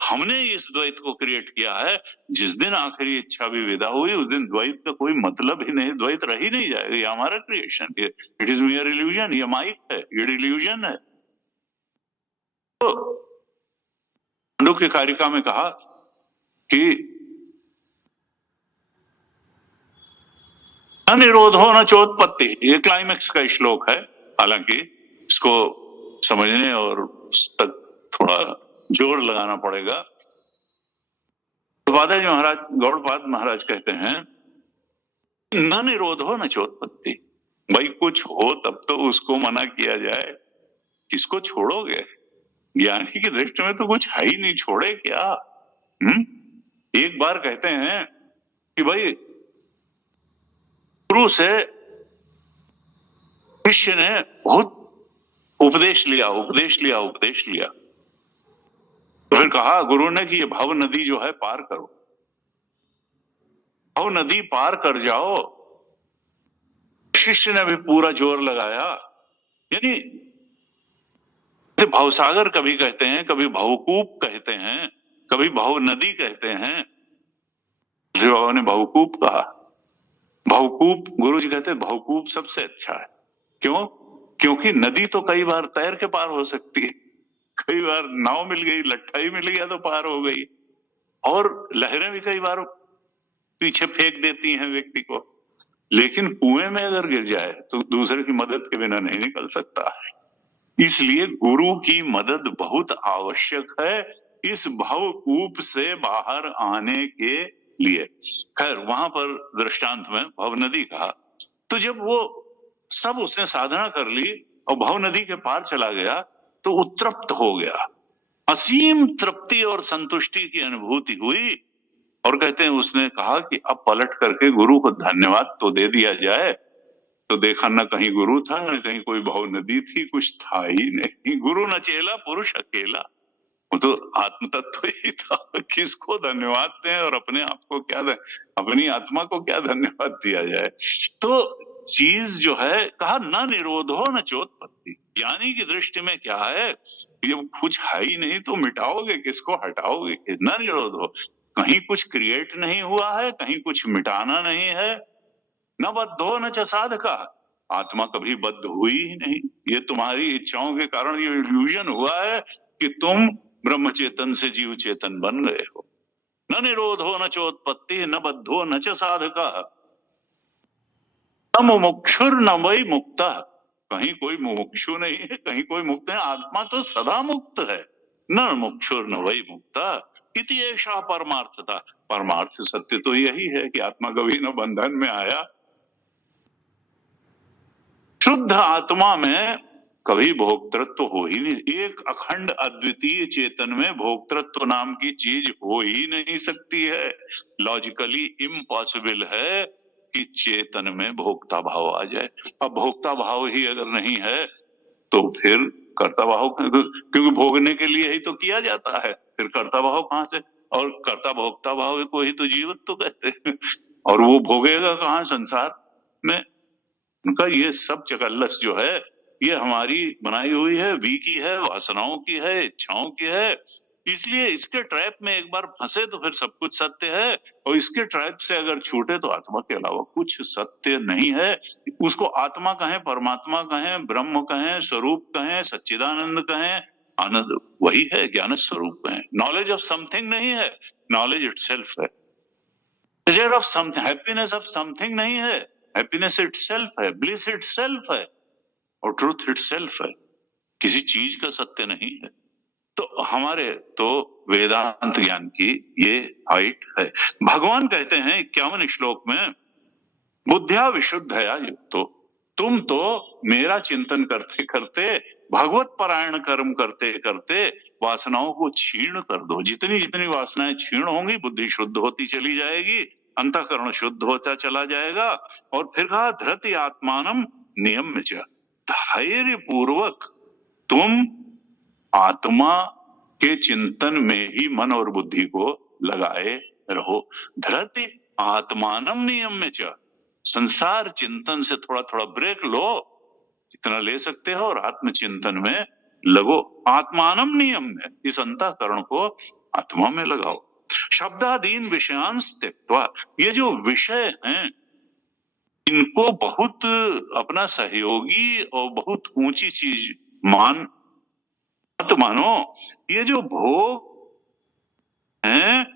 हमने इस द्वैत को क्रिएट किया है। जिस दिन आखिरी इच्छा भी विदा हुई उस दिन द्वैत का कोई मतलब ही नहीं, द्वैत रह ही नहीं जाएगा। ये हमारा क्रिएशन, इट इज मियर इल्यूजन, ये माइक है, ये इल्यूजन है। तो पांडु की कारिका में कहा कि न निरोधो न चोत्पत्ति, ये क्लाइमेक्स का श्लोक है। हालांकि इसको समझने और उस तक थोड़ा जोर लगाना पड़ेगा। तो जी महाराज, गौड़पाद महाराज कहते हैं न निरोधो न चोत्पत्ति, भाई कुछ हो तब तो उसको मना किया जाए, किसको छोड़ोगे? ज्ञानी की दृष्टि में तो कुछ है ही नहीं, छोड़े क्या? एक बार कहते हैं कि भाई गुरु से शिष्य ने बहुत उपदेश लिया। तो फिर कहा गुरु ने कि ये भव नदी जो है पार करो, भव नदी पार कर जाओ। शिष्य ने भी पूरा जोर लगाया। यानी भवसागर कभी कहते हैं, कभी भवकूप कहते हैं, कभी भव नदी कहते हैं। बाबा ने भवकूप कहा। भवकूप गुरु जी कहते हैं भवकूप सबसे अच्छा है। क्यों? क्योंकि नदी तो कई बार तैर के पार हो सकती है, कई बार नाव मिल गई, लट्ठा ही मिल गया तो पार हो गई, और लहरें भी कई बार पीछे फेंक देती हैं व्यक्ति को। लेकिन कुएं में अगर गिर जाए तो दूसरे की मदद के बिना नहीं निकल सकता। इसलिए गुरु की मदद बहुत आवश्यक है इस भवकूप से बाहर आने के लिए। खैर वहां पर दृष्टांत में भव नदी कहा, तो जब वो सब उसने साधना कर ली और भव नदी के पार चला गया तो उत्तृप्त हो गया, असीम तृप्ति और संतुष्टि की अनुभूति हुई। और कहते हैं उसने कहा कि अब पलट करके गुरु को धन्यवाद तो दे दिया जाए। तो देखा न कहीं गुरु था न कहीं कोई भव नदी थी, कुछ था ही नहीं। गुरु न चेला पुरुष अकेला, वो तो आत्म तत्व ही था। किसको धन्यवाद दें और अपने आप को क्या दें, अपनी आत्मा को क्या धन्यवाद दिया जाए। तो चीज जो है कहा न निरोधो न चोत्पत्ति, ज्ञानी की दृष्टि में क्या है, ये कुछ है ही नहीं तो मिटाओगे किसको, हटाओगे? न निरोधो, कहीं कुछ क्रिएट नहीं हुआ है, कहीं कुछ मिटाना नहीं है। न बद्धो न च साधका, आत्मा कभी बद्ध हुई ही नहीं। ये तुम्हारी इच्छाओं के कारण ये इल्यूजन हुआ है कि तुम ब्रह्म चेतन से जीव चेतन बन गए हो। न निरोधो न चोत्पत्ति न बद्धो न च साधका, न मुमुक्षुर न वै मुक्ता, कहीं कोई मुमुक्षु नहीं है, कहीं कोई मुक्त है। आत्मा तो सदा मुक्त है। न मुक्षुर न वै मुक्ता इति ऐसा परमार्थता, परमार्थ सत्य तो यही है कि आत्मा कभी न बंधन में आया। शुद्ध आत्मा में कभी भोक्तृत्व हो ही नहीं। एक अखंड अद्वितीय चेतन में भोक्तृत्व नाम की चीज हो ही नहीं सकती है। लॉजिकली इम्पॉसिबल है कि चेतन में भोक्ता भाव आ जाए। अब भोक्ता भाव ही अगर नहीं है तो फिर कर्ता भाव, क्योंकि भोगने के लिए ही तो किया जाता है, फिर कर्ता भाव कहां से? और कर्ता भोक्ता भाव को ही तो जीवन तो कहते हैं, और वो भोगेगा कहां संसार में? उनका ये सब चकल्लस जो है ये हमारी बनाई हुई है, वी की है, वासनाओं की है, इच्छाओं की है। इसलिए इसके ट्रैप में एक बार फंसे तो फिर सब कुछ सत्य है, और इसके ट्रैप से अगर छूटे तो आत्मा के अलावा कुछ सत्य नहीं है। उसको आत्मा कहें, परमात्मा कहें, ब्रह्म कहें, स्वरूप कहें, सच्चिदानंद कहें, आनंद वही है, ज्ञान स्वरूप कहें। नॉलेज ऑफ समथिंग नहीं है, नॉलेज इटसेल्फ है। Pleasure of something, happiness of something नहीं है, हैप्पीनेस इटसेल्फ है, ब्लिस इटसेल्फ है, और ट्रूथ इटसेल्फ है। किसी चीज का सत्य नहीं है। तो हमारे तो वेदांत ज्ञान की ये हाइट है। भगवान कहते हैं 51 श्लोक में, बुद्धिया विशुद्धया युक्तो, तुम तो मेरा चिंतन करते करते, भगवत परायण कर्म करते करते वासनाओं को क्षीण कर दो। जितनी जितनी वासनाएं क्षीण होंगी बुद्धि शुद्ध होती चली जाएगी, अंतःकरण शुद्ध होता चला जाएगा। और फिर कहा धृति आत्मानम नियम्य च, धैर्य पूर्वक तुम आत्मा के चिंतन में ही मन और बुद्धि को लगाए रहो। धृति आत्मानम नियम्य च, संसार चिंतन से थोड़ा थोड़ा ब्रेक लो, जितना ले सकते हो, और आत्मचिंतन में लगो। आत्मानम नियम में, इस अंतःकरण को आत्मा में लगाओ। शब्दादीन विषयांश त्यक्त्वा, ये जो विषय हैं इनको बहुत अपना सहयोगी और बहुत ऊंची चीज मत मानो। ये जो भोग हैं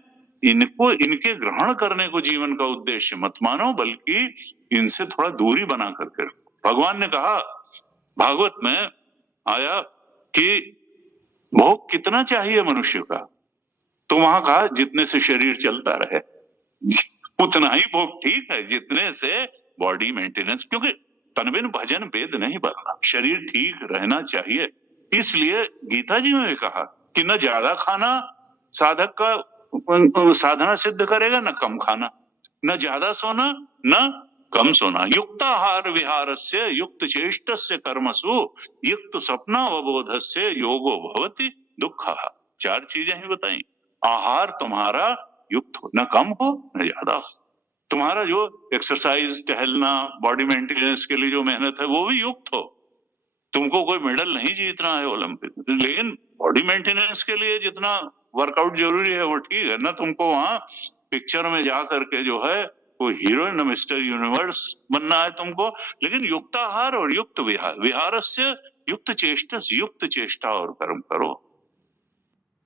इनको, इनके ग्रहण करने को जीवन का उद्देश्य मत मानो, बल्कि इनसे थोड़ा दूरी बना करके रखो। भगवान ने कहा भागवत में आया कि भोग कितना चाहिए मनुष्य का, तो वहां कहा जितने से शरीर चलता रहे उतना ही भोग ठीक है, जितने से बॉडी मेंटेनेंस, क्योंकि तनबिन भजन वेद नहीं बनना, शरीर ठीक रहना चाहिए। इसलिए गीता जी में कहा कि न ज्यादा खाना साधक का साधना सिद्ध करेगा, न कम खाना, न ज्यादा सोना न कम सोना। युक्ताहार विहारस्य युक्त चेष्टस्य कर्मसु युक्त स्वप्नावबोधस्य योगो भवति दुःखः। 4 चीजें ही बताई। आहार तुम्हारा युक्त हो, न कम हो न ज्यादा हो। तुम्हारा जो एक्सरसाइज, टहलना, बॉडी मेंटेनेंस के लिए जो मेहनत है वो भी युक्त हो। तुमको कोई मेडल नहीं जीतना है ओलंपिक, लेकिन बॉडी मेंटेनेंस के लिए जितना वर्कआउट जरूरी है वो ठीक है ना। तुमको वहां पिक्चर में जा करके जो है वो हीरोइन मिस्टर यूनिवर्स बनना है तुमको, लेकिन युक्ताहार और युक्त विहार, विहारस्य युक्त चेष्टा, युक्त चेष्टा और कर्म करो।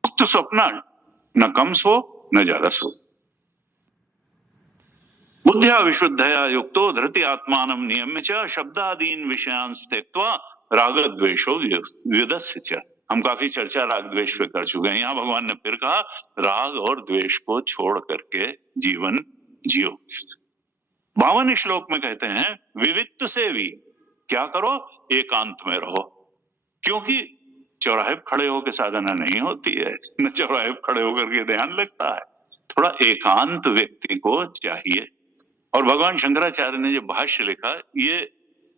युक्त स्वप्न, न कम सो न ज्यादा सो। बुद्धिया विशुद्धया युक्तो धृति आत्मानम नियम्य च, शब्दादीन विषयांश त्यक्त्वा राग द्वेषो व्युदस्य च। हम काफी चर्चा राग द्वेष पे कर चुके हैं। यहाँ भगवान ने फिर कहा राग और द्वेष को छोड़ करके जीवन जियो। 52 श्लोक में कहते हैं विवित्त से भी क्या करो, एकांत में रहो, क्योंकि चौराहे पर खड़े होकर साधना नहीं होती है, न चौराहे पर खड़े होकर के ध्यान लगता है। थोड़ा एकांत व्यक्ति को चाहिए। और भगवान शंकराचार्य ने जो भाष्य लिखा ये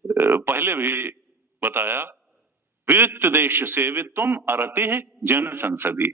पहले भी बताया, विविक्त देश सेवित्वम अरति जन संसदी,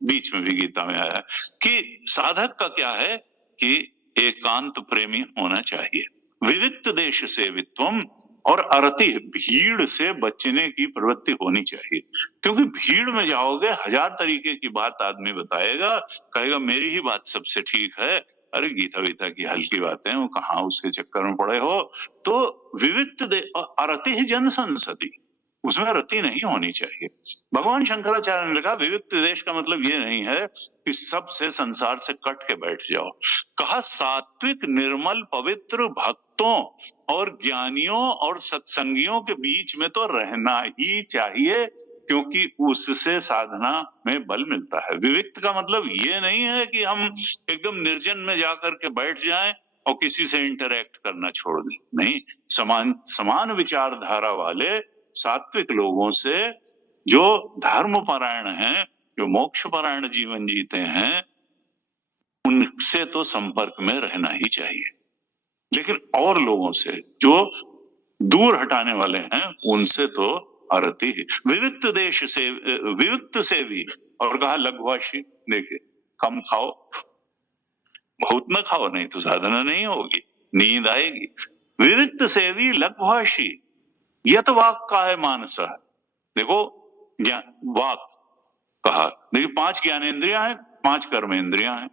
बीच में भी गीता में आया कि साधक का क्या है कि एकांत प्रेमी होना चाहिए। विविक्त देश सेवित्वम और अरति, भीड़ से बचने की प्रवृत्ति होनी चाहिए। क्योंकि भीड़ में जाओगे 1000 तरीके की बात आदमी बताएगा, कहेगा मेरी ही बात सबसे ठीक है, अरे गीता वीता की हल्की बातें वो कहाँ उसके चक्कर में पड़े हो। तो विविक्त अरति ही जन संसदी, उसमें रति नहीं होनी चाहिए। भगवान शंकराचार्य ने लिखा विविक्त देश का मतलब ये नहीं है कि सबसे संसार से कट के बैठ जाओ। कहा सात्विक निर्मल पवित्र भक्तों और ज्ञानियों और सत्संगियों के बीच में तो रहना ही चाहिए, क्योंकि उससे साधना में बल मिलता है। विविक्त का मतलब ये नहीं है कि हम एकदम निर्जन में जाकर के बैठ जाएं और किसी से इंटरेक्ट करना छोड़ दें, नहीं। समान विचारधारा वाले सात्विक लोगों से, जो धर्म परायण हैं, जो मोक्ष परायण जीवन जीते हैं, उनसे तो संपर्क में रहना ही चाहिए। लेकिन और लोगों से जो दूर हटाने वाले हैं उनसे तो अरति ही। विविक्त देश से, विविक्त से भी, और कहा लघुभाषी, देखिए कम खाओ, बहुत न खाओ, नहीं तो साधना नहीं होगी, नींद आएगी। विविक्त से भी लघुभाषी, यत वाक का है मानस। देखो वाक कहा, देखिए 5 ज्ञानेंद्रियां हैं, 5 कर्मेंद्रियां हैं,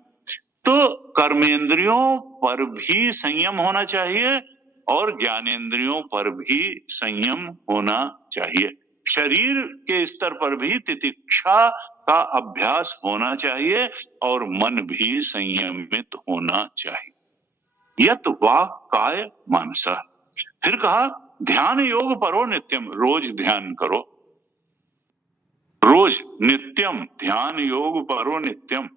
तो कर्मेंद्रियों पर भी संयम होना चाहिए और ज्ञानेंद्रियों पर भी संयम होना चाहिए। शरीर के स्तर पर भी तितिक्षा का अभ्यास होना चाहिए और मन भी संयमित होना चाहिए। यत वाक काय मानसा। फिर कहा ध्यान योग परो नित्यम, रोज ध्यान करो, रोज नित्यम ध्यान योग परो नित्यम,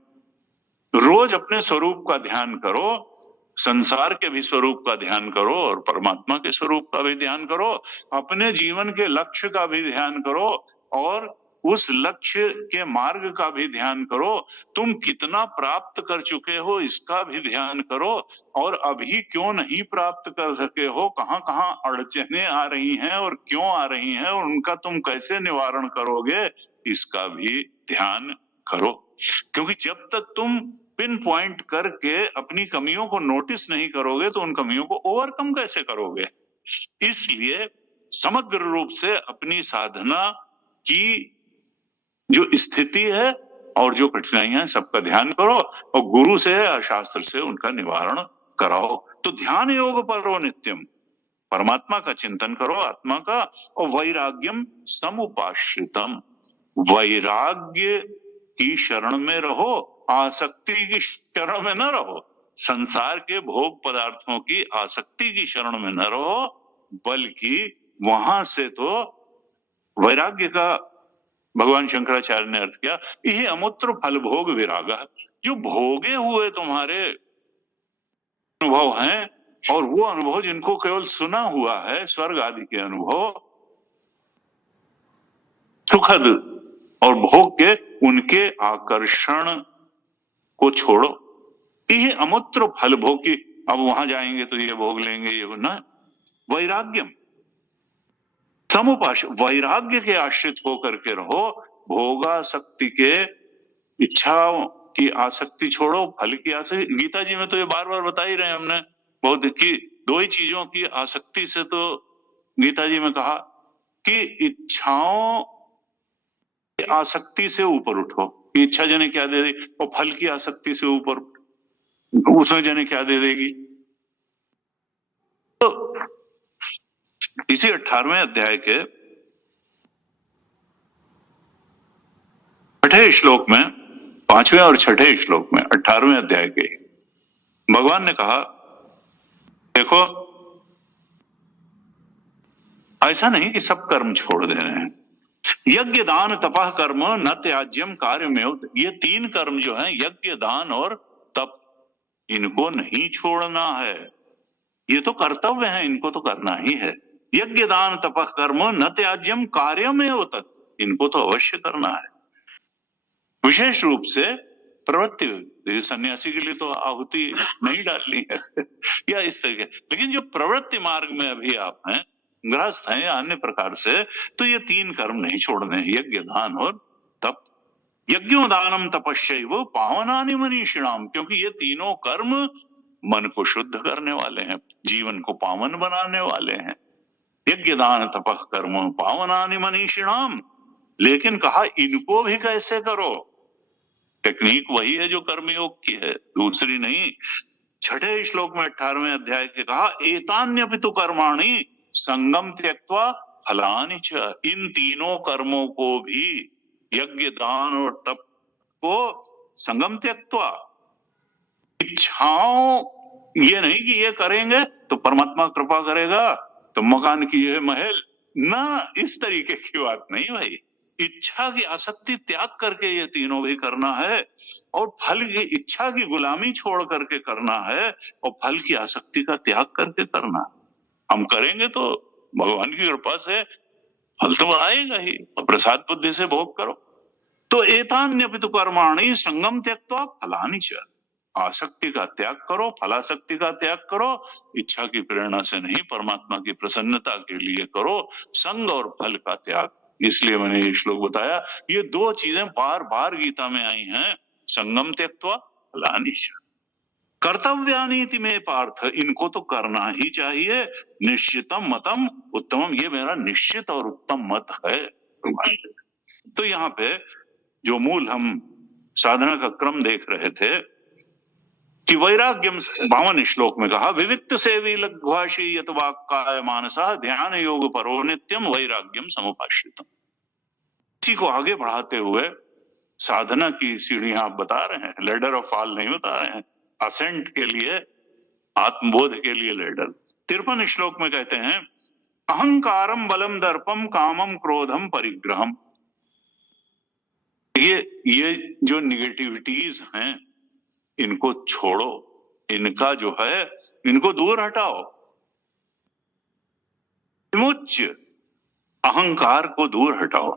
रोज अपने स्वरूप का ध्यान करो, संसार के भी स्वरूप का ध्यान करो और परमात्मा के स्वरूप का भी ध्यान करो, अपने जीवन के लक्ष्य का भी ध्यान करो और उस लक्ष्य के मार्ग का भी ध्यान करो, तुम कितना प्राप्त कर चुके हो इसका भी ध्यान करो, और अभी क्यों नहीं प्राप्त कर सके हो, कहां कहां अड़चने आ रही हैं और क्यों आ रही हैं और उनका तुम कैसे निवारण करोगे इसका भी ध्यान करो। क्योंकि जब तक तुम पिन पॉइंट करके अपनी कमियों को नोटिस नहीं करोगे तो उन कमियों को ओवरकम कैसे करोगे। इसलिए समग्र रूप से अपनी साधना की जो स्थिति है और जो कठिनाइयां हैं सबका ध्यान करो और गुरु से और शास्त्र से उनका निवारण कराओ। तो ध्यान योग परो नित्यम, परमात्मा का चिंतन करो, आत्मा का, और वैराग्यम समुपाश्रितम, वैराग्य की शरण में रहो, आसक्ति की शरण में न रहो, संसार के भोग पदार्थों की आसक्ति की शरण में न रहो, बल्कि वहां से तो वैराग्य का भगवान शंकराचार्य ने अर्थ किया, यह अमूत्र फल भोग विराग, जो भोगे हुए तुम्हारे अनुभव हैं और वो अनुभव जिनको केवल सुना हुआ है, स्वर्ग आदि के अनुभव सुखद और भोग के, उनके आकर्षण को छोड़ो। यह अमूत्र फल भोग की, अब वहां जाएंगे तो ये भोग लेंगे, ये ना, वैराग्यम समुपाश, वैराग्य के आश्रित होकर के रहो, भोगासक्ति के, इच्छाओं की आसक्ति छोड़ो, फल की आसक्ति। गीता जी में तो ये बार बार बता ही रहे हैं हमने बहुत, कि 2 ही चीजों की आसक्ति से तो गीता जी में कहा कि इच्छाओं की आसक्ति से ऊपर उठो, इच्छा जने क्या दे देगी, और फल की आसक्ति से ऊपर उसमें जने क्या दे देगी। तो इसी 18वें अध्याय के 6ठे श्लोक में, 5वें और 6ठे श्लोक में, 18वें अध्याय के भगवान ने कहा, देखो ऐसा नहीं कि सब कर्म छोड़ दे रहे हैं, यज्ञ दान तपह कर्म न त्याज्यम कार्यमेव, ये 3 कर्म जो हैं, यज्ञ दान और तप, इनको नहीं छोड़ना है, ये तो कर्तव्य है, इनको तो करना ही है। यज्ञ दान तपह कर्म न त्याज्यम कार्यमेव तत्, इनको तो अवश्य करना है। विशेष रूप से प्रवृत्ति, सन्यासी के लिए तो आहुति नहीं डालनी है या इस तरीके, लेकिन जो प्रवृत्ति मार्ग में अभी आप हैं, गृहस्थ हैं या अन्य प्रकार से, तो ये 3 कर्म नहीं छोड़ने, यज्ञ दान और तप। यज्ञो दानम तपस्यैव पावनानि मनीषिणाम, क्योंकि ये तीनों कर्म मन को शुद्ध करने वाले हैं, जीवन को पावन बनाने वाले हैं। यज्ञ दान तपः कर्म पावनानि मनीषिणाम, लेकिन कहा इनको भी कैसे करो, टेक्निक वही है जो कर्मयोग की है, दूसरी नहीं। 6ठे श्लोक में 18वें अध्याय के कहा, एतान्यपि तु कर्माणि संगम त्यक्त्वा फलानि च, इन तीनों कर्मों को भी, यज्ञ दान और तप को संगम त्यक्त्वा, इच्छाओं, ये नहीं कि ये करेंगे तो परमात्मा कृपा करेगा तो मकान की ये महल, ना, इस तरीके की बात नहीं भाई। इच्छा की आसक्ति त्याग करके ये तीनों भी करना है, और फल की इच्छा की गुलामी छोड़ करके करना है, और फल की आसक्ति का त्याग करके करना। हम करेंगे तो भगवान की कृपा से फल तो आएगा ही, और प्रसाद बुद्धि से भोग करो। तो एतान्यपि तु कर्माणि संगम त्यक्त्वा फलानि च, आसक्ति का त्याग करो, फलासक्ति का त्याग करो, इच्छा की प्रेरणा से नहीं, परमात्मा की प्रसन्नता के लिए करो, संग और फल का त्याग। इसलिए मैंने ये श्लोक बताया। ये दो चीजें बार बार गीता में आई हैं, संगम त्यक्त्वा फलानि च कर्तव्यानीति में पार्थ, इनको तो करना ही चाहिए। निश्चितम मतम उत्तमम, ये मेरा निश्चित और उत्तम मत है। तो यहाँ पे जो मूल हम साधना का क्रम देख रहे थे कि वैराग्यम, 52 श्लोक में कहा, विविक्त सेवी लघ्वाशी यत वाक्काय मानसा ध्यान योग परो नित्यम वैराग्यम समुपाश्रितम। इसी को आगे बढ़ाते हुए साधना की सीढ़ियां आप बता रहे हैं, लेडर ऑफ फॉल नहीं बता रहे हैं, असेंट के लिए, आत्मबोध के लिए लेडर। 53 श्लोक में कहते हैं, अहंकारम बलम दर्पम कामम क्रोधम परिग्रहम। ये जो निगेटिविटीज हैं इनको छोड़ो, इनका जो है इनको दूर हटाओ। विमुच्य, अहंकार को दूर हटाओ।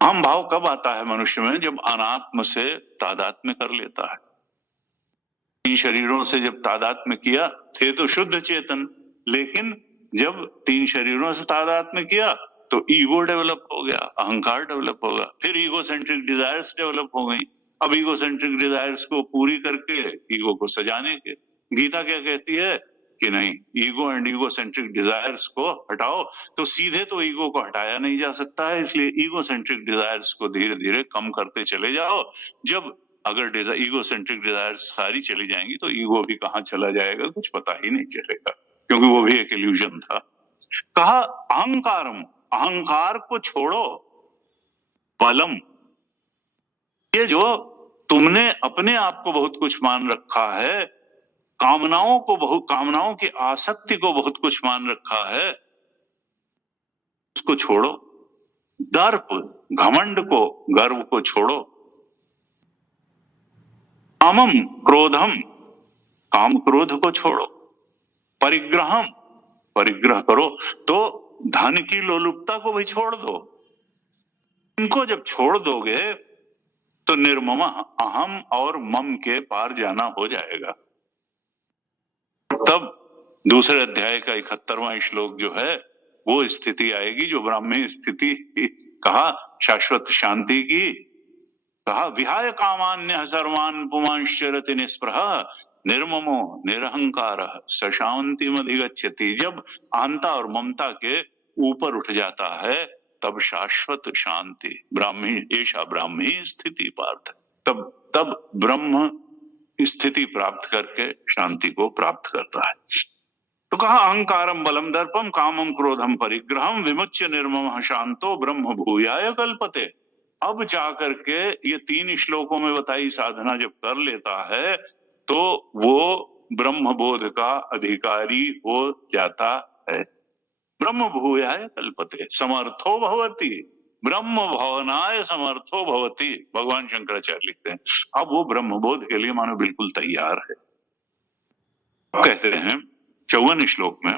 हम भाव कब आता है मनुष्य में? जब अनात्म से तादात्म्य कर लेता है। तीन शरीरों से जब तादात्म्य किया, थे तो शुद्ध चेतन, लेकिन जब तीन शरीरों से तादात्म्य किया तो ईगो डेवलप हो गया, अहंकार डेवलप होगा, फिर ईगो सेंट्रिक डिजायर्स डेवलप हो गई। अब ईगो सेंट्रिक डिजायर्स को पूरी करके ईगो को सजाने के, गीता क्या कहती है कि नहीं, ego and ego centric desires को हटाओ। तो सीधे तो ईगो को हटाया नहीं जा सकता है, इसलिए ईगो सेंट्रिक डिजायर्स को धीरे धीरे कम करते चले जाओ। जब अगर ईगो सेंट्रिक डिजायर्स सारी चली जाएंगी तो ईगो भी कहाँ चला जाएगा कुछ पता ही नहीं चलेगा, क्योंकि वो भी एक इल्यूजन था। कहा अहंकारम, अहंकार को छोड़ो, बलम, ये जो तुमने अपने आप को बहुत कुछ मान रखा है, कामनाओं की आसक्ति को बहुत कुछ मान रखा है, उसको छोड़ो। दर्प, घमंड को, गर्व को छोड़ो। कामम, क्रोधम, काम क्रोध को छोड़ो। परिग्रहम, परिग्रह करो, तो धन की लोलुपता को भी छोड़ दो। इनको जब छोड़ दोगे तो निर्मम, अहम और मम के पार जाना हो जाएगा। तब दूसरे अध्याय का 71वां श्लोक जो है वो स्थिति आएगी जो ब्राह्मी स्थिति कहा, शाश्वत शांति की। कहा विहाय कामान्य सर्वान् पुमांश्चरति निस्पृह निर्ममो निरहंकार सशांतिम अधिगच्छति। जब अहंता और ममता के ऊपर उठ जाता है तब शाश्वत शांति, ब्राह्मी ऐसा ब्राह्मी स्थिति पार्थ, तब ब्रह्म स्थिति प्राप्त करके शांति को प्राप्त करता है। तो कहा अहंकारम बलम दर्पम कामम क्रोधम परिग्रहम विमुच्य निर्मम शांतो ब्रह्म भूयाय कल्पते। अब जाकर के ये 3 श्लोकों में बताई साधना जब कर लेता है तो वो ब्रह्म बोध का अधिकारी हो जाता है। ब्रह्म भूयाय कल्पते समर्थो भवति, ब्रह्म भवनाय समर्थो भवति, भगवान शंकराचार्य लिखते हैं। अब वो ब्रह्म बोध के लिए मानो बिल्कुल तैयार है। कहते हैं 54 श्लोक में,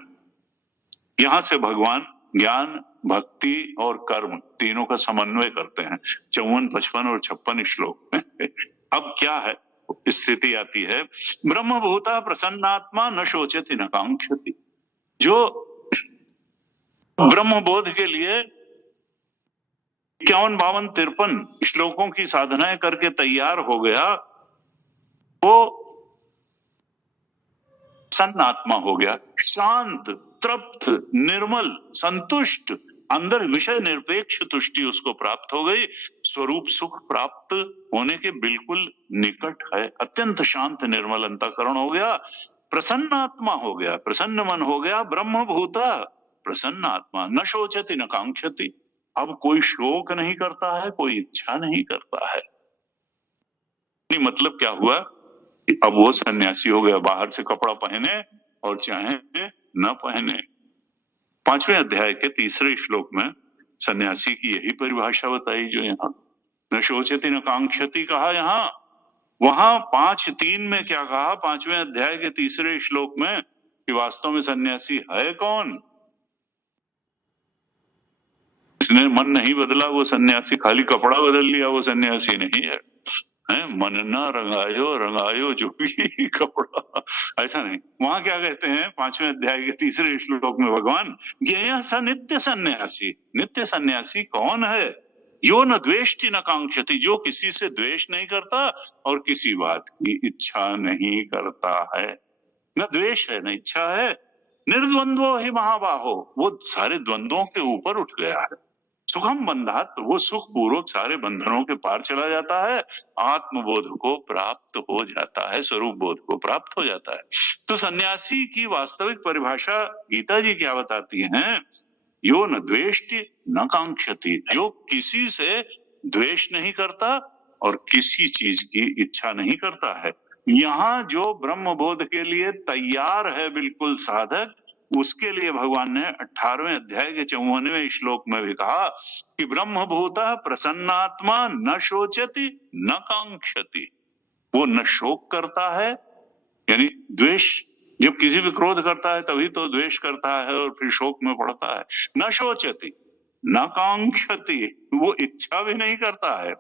यहां से भगवान ज्ञान, भक्ति और कर्म तीनों का समन्वय करते हैं 54, 55 और 56 श्लोक में। अब क्या है स्थिति आती है, ब्रह्मभूता प्रसन्नात्मा न शोचति न कांक्षति। जो ब्रह्म बोध के लिए 51, 52, 53 श्लोकों की साधनाएं करके तैयार हो गया, वो प्रसन्न आत्मा हो गया, शांत, तृप्त, निर्मल, संतुष्ट, अंदर विषय निरपेक्ष तुष्टि उसको प्राप्त हो गई, स्वरूप सुख प्राप्त होने के बिल्कुल निकट है, अत्यंत शांत निर्मल अंतःकरण हो गया, प्रसन्न आत्मा हो गया, प्रसन्न मन हो गया, ब्रह्मभूता प्रसन्न आत्मा, न शोचति न कांक्षति। अब कोई शोक नहीं करता है, कोई इच्छा नहीं करता है। मतलब क्या हुआ, अब वो सन्यासी हो गया, बाहर से कपड़ा पहने और चाहे न पहने। 5वें अध्याय के 3 श्लोक में सन्यासी की यही परिभाषा बताई जो यहाँ न शोचति न कांक्षति कहा, यहाँ वहां 5:3 में क्या कहा, 5वें अध्याय के 3 श्लोक में, कि वास्तव में सन्यासी है कौन? इसने मन नहीं बदला वो सन्यासी, खाली कपड़ा बदल लिया वो सन्यासी नहीं है, है, मन न रंगायो रंगायो जो भी कपड़ा, ऐसा नहीं। वहां क्या कहते हैं 5वें अध्याय के 3रे श्लोक में भगवान, ज्ञेयः स नित्य सन्यासी। नित्य सन्यासी कौन है? यो न द्वेष्टि न कांक्षति, जो किसी से द्वेष नहीं करता और किसी बात की इच्छा नहीं करता है। न द्वेष है न इच्छा है। निर्द्वंद्वो ही महाबाहो, वो सारे द्वंद्वों के ऊपर उठ गया है। सुखम बंधात, तो वो सुख पूर्वक सारे बंधनों के पार चला जाता है, आत्मबोध को प्राप्त हो जाता है, स्वरूप बोध को प्राप्त हो जाता है। तो सन्यासी की वास्तविक परिभाषा गीता जी क्या बताती हैं? यो न द्वेष्टि न कांक्षति, जो किसी से द्वेष नहीं करता और किसी चीज की इच्छा नहीं करता है। यहाँ जो ब्रह्म बोध के लिए तैयार है बिल्कुल साधक, उसके लिए भगवान ने 18वें अध्याय के 54वें श्लोक में भी कहा कि ब्रह्मभूतः प्रसन्नात्मा न शोचति न कांक्षति। वो न शोक करता है, यानी द्वेष, जब किसी भी क्रोध करता है तभी तो द्वेष करता है और फिर शोक में पड़ता है। न शोचति न कांक्षति, वो इच्छा भी नहीं करता है।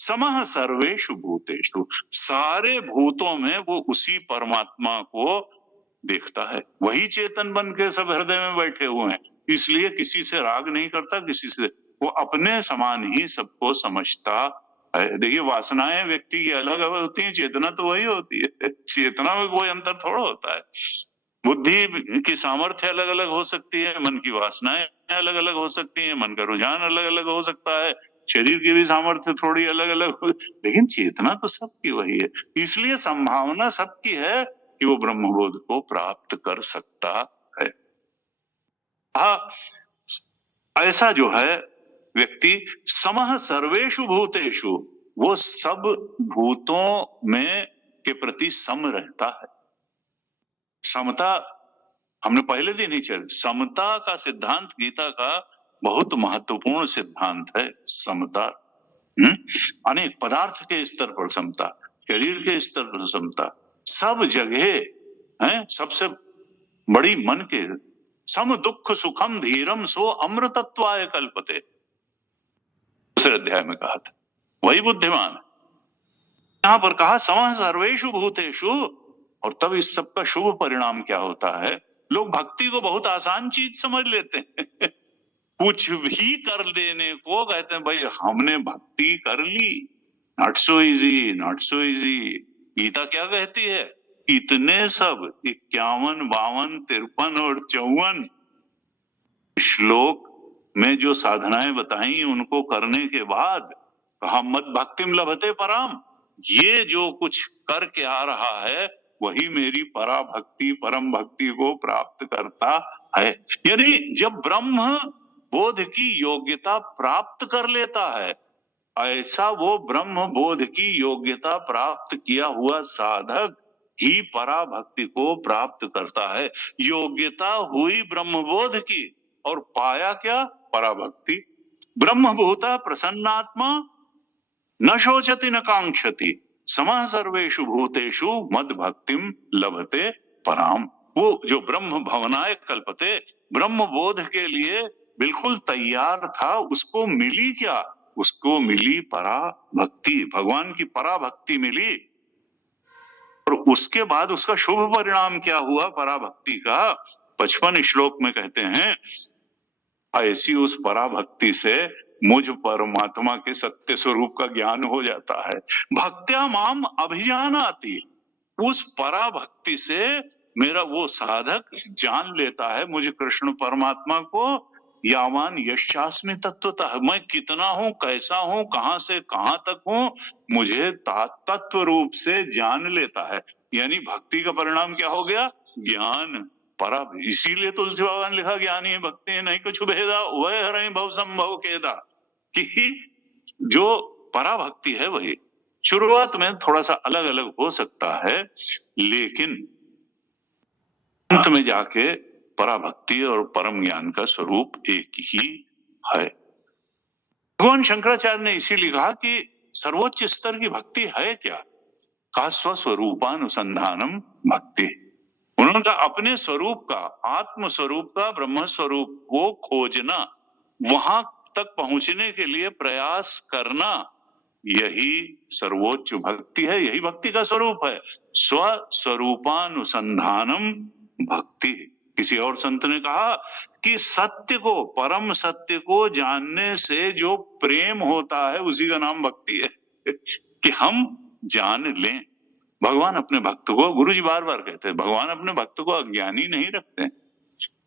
समः सर्वेषु भूतेषु, सारे भूतों में वो उसी परमात्मा को देखता है। वही चेतन बन के सब हृदय में बैठे हुए हैं, इसलिए किसी से राग नहीं करता, किसी से, वो अपने समान ही सबको समझता है। देखिए वासनाएं व्यक्ति की अलग अलग होती हैं, चेतना तो वही होती है। चेतना में कोई अंतर थोड़ा होता है। बुद्धि की सामर्थ्य अलग अलग हो सकती है, मन की वासनाएं अलग अलग हो सकती हैं, मन का रुझान अलग अलग हो सकता है, शरीर की भी सामर्थ्य थोड़ी अलग अलग हो, लेकिन चेतना तो सबकी वही है। इसलिए संभावना सबकी है कि वो ब्रह्मबोध को प्राप्त कर सकता है। ऐसा जो है व्यक्ति समः सर्वेषु भूतेषु, वो सब भूतों में के प्रति सम रहता है। समता हमने पहले दिन ही चल, समता का सिद्धांत गीता का बहुत महत्वपूर्ण सिद्धांत है। समता अनेक पदार्थ के स्तर पर समता, शरीर के स्तर पर समता, सब जगह है। सबसे बड़ी मन के सम दुख सुखम धीरम सो अमृतत्वाय कल्पते, दूसरे अध्याय में कहा था, वही बुद्धिमान। यहां पर कहा समः सर्वेषु भूतेषु, और तब इस सब का शुभ परिणाम क्या होता है? लोग भक्ति को बहुत आसान चीज समझ लेते हैं। कुछ भी कर देने को कहते हैं भाई हमने भक्ति कर ली। Not so easy, not so easy. Gita क्या कहती है? इतने सब 51, 52, 53 और 54 श्लोक में जो साधनाएं बताई, उनको करने के बाद कहा मद भक्तिम लभते पराम, ये जो कुछ करके आ रहा है वही मेरी पराभक्ति, परम भक्ति को प्राप्त करता है। यानी जब ब्रह्म बोध की योग्यता प्राप्त कर लेता है, ऐसा वो ब्रह्म बोध की योग्यता प्राप्त किया हुआ साधक ही पराभक्ति को प्राप्त करता है। योग्यता हुई ब्रह्मबोध की और पाया क्या? पराभक्ति। ब्रह्मभूता प्रसन्नात्मा न शोचति न कांक्षति, समः सर्वेषु भूतेषु मद भक्तिम लभते पराम। वो जो ब्रह्म भवनाय कल्पते, ब्रह्म बोध के लिए बिल्कुल तैयार था, उसको मिली क्या? उसको मिली पराभक्ति, भगवान की पराभक्ति मिली। और उसके बाद उसका शुभ परिणाम क्या हुआ पराभक्ति का? 55 श्लोक में कहते हैं ऐसी उस पराभक्ति से मुझ परमात्मा के सत्य स्वरूप का ज्ञान हो जाता है। भक्त्या माम अभिजानाति, उस पराभक्ति से मेरा वो साधक जान लेता है मुझे कृष्ण परमात्मा को, यावान यशास्मि तत्वतः, मैं कितना हूं, कैसा हूं, कहां से कहां तक हूं, मुझे तत्व रूप से जान लेता है। यानी भक्ति का परिणाम क्या हो गया? ज्ञान। परा, इसीलिए तुलसी भगवान लिखा ज्ञानी भक्ति नहीं कुछ भेदा, वह हरि भव संभव केदा, कि जो पराभक्ति है वही शुरुआत में थोड़ा सा अलग अलग हो सकता है, लेकिन अंत में जाके पराभक्ति और परम ज्ञान का स्वरूप एक ही है। भगवान शंकराचार्य ने इसीलिए कहा कि सर्वोच्च स्तर की भक्ति है क्या? कहा स्वस्वरूपानुसंधानम भक्ति। उन्होंने कहा अपने स्वरूप का, आत्म स्वरूप का, ब्रह्म स्वरूप को खोजना, वहां तक पहुंचने के लिए प्रयास करना, यही सर्वोच्च भक्ति है, यही भक्ति का स्वरूप है। स्वस्वरूपानुसंधानम भक्ति। किसी और संत ने कहा कि सत्य को, परम सत्य को जानने से जो प्रेम होता है उसी का नाम भक्ति है। कि हम जान लें। भगवान अपने भक्त को, गुरु जी बार बार कहते हैं, भगवान अपने भक्त को अज्ञानी नहीं रखते।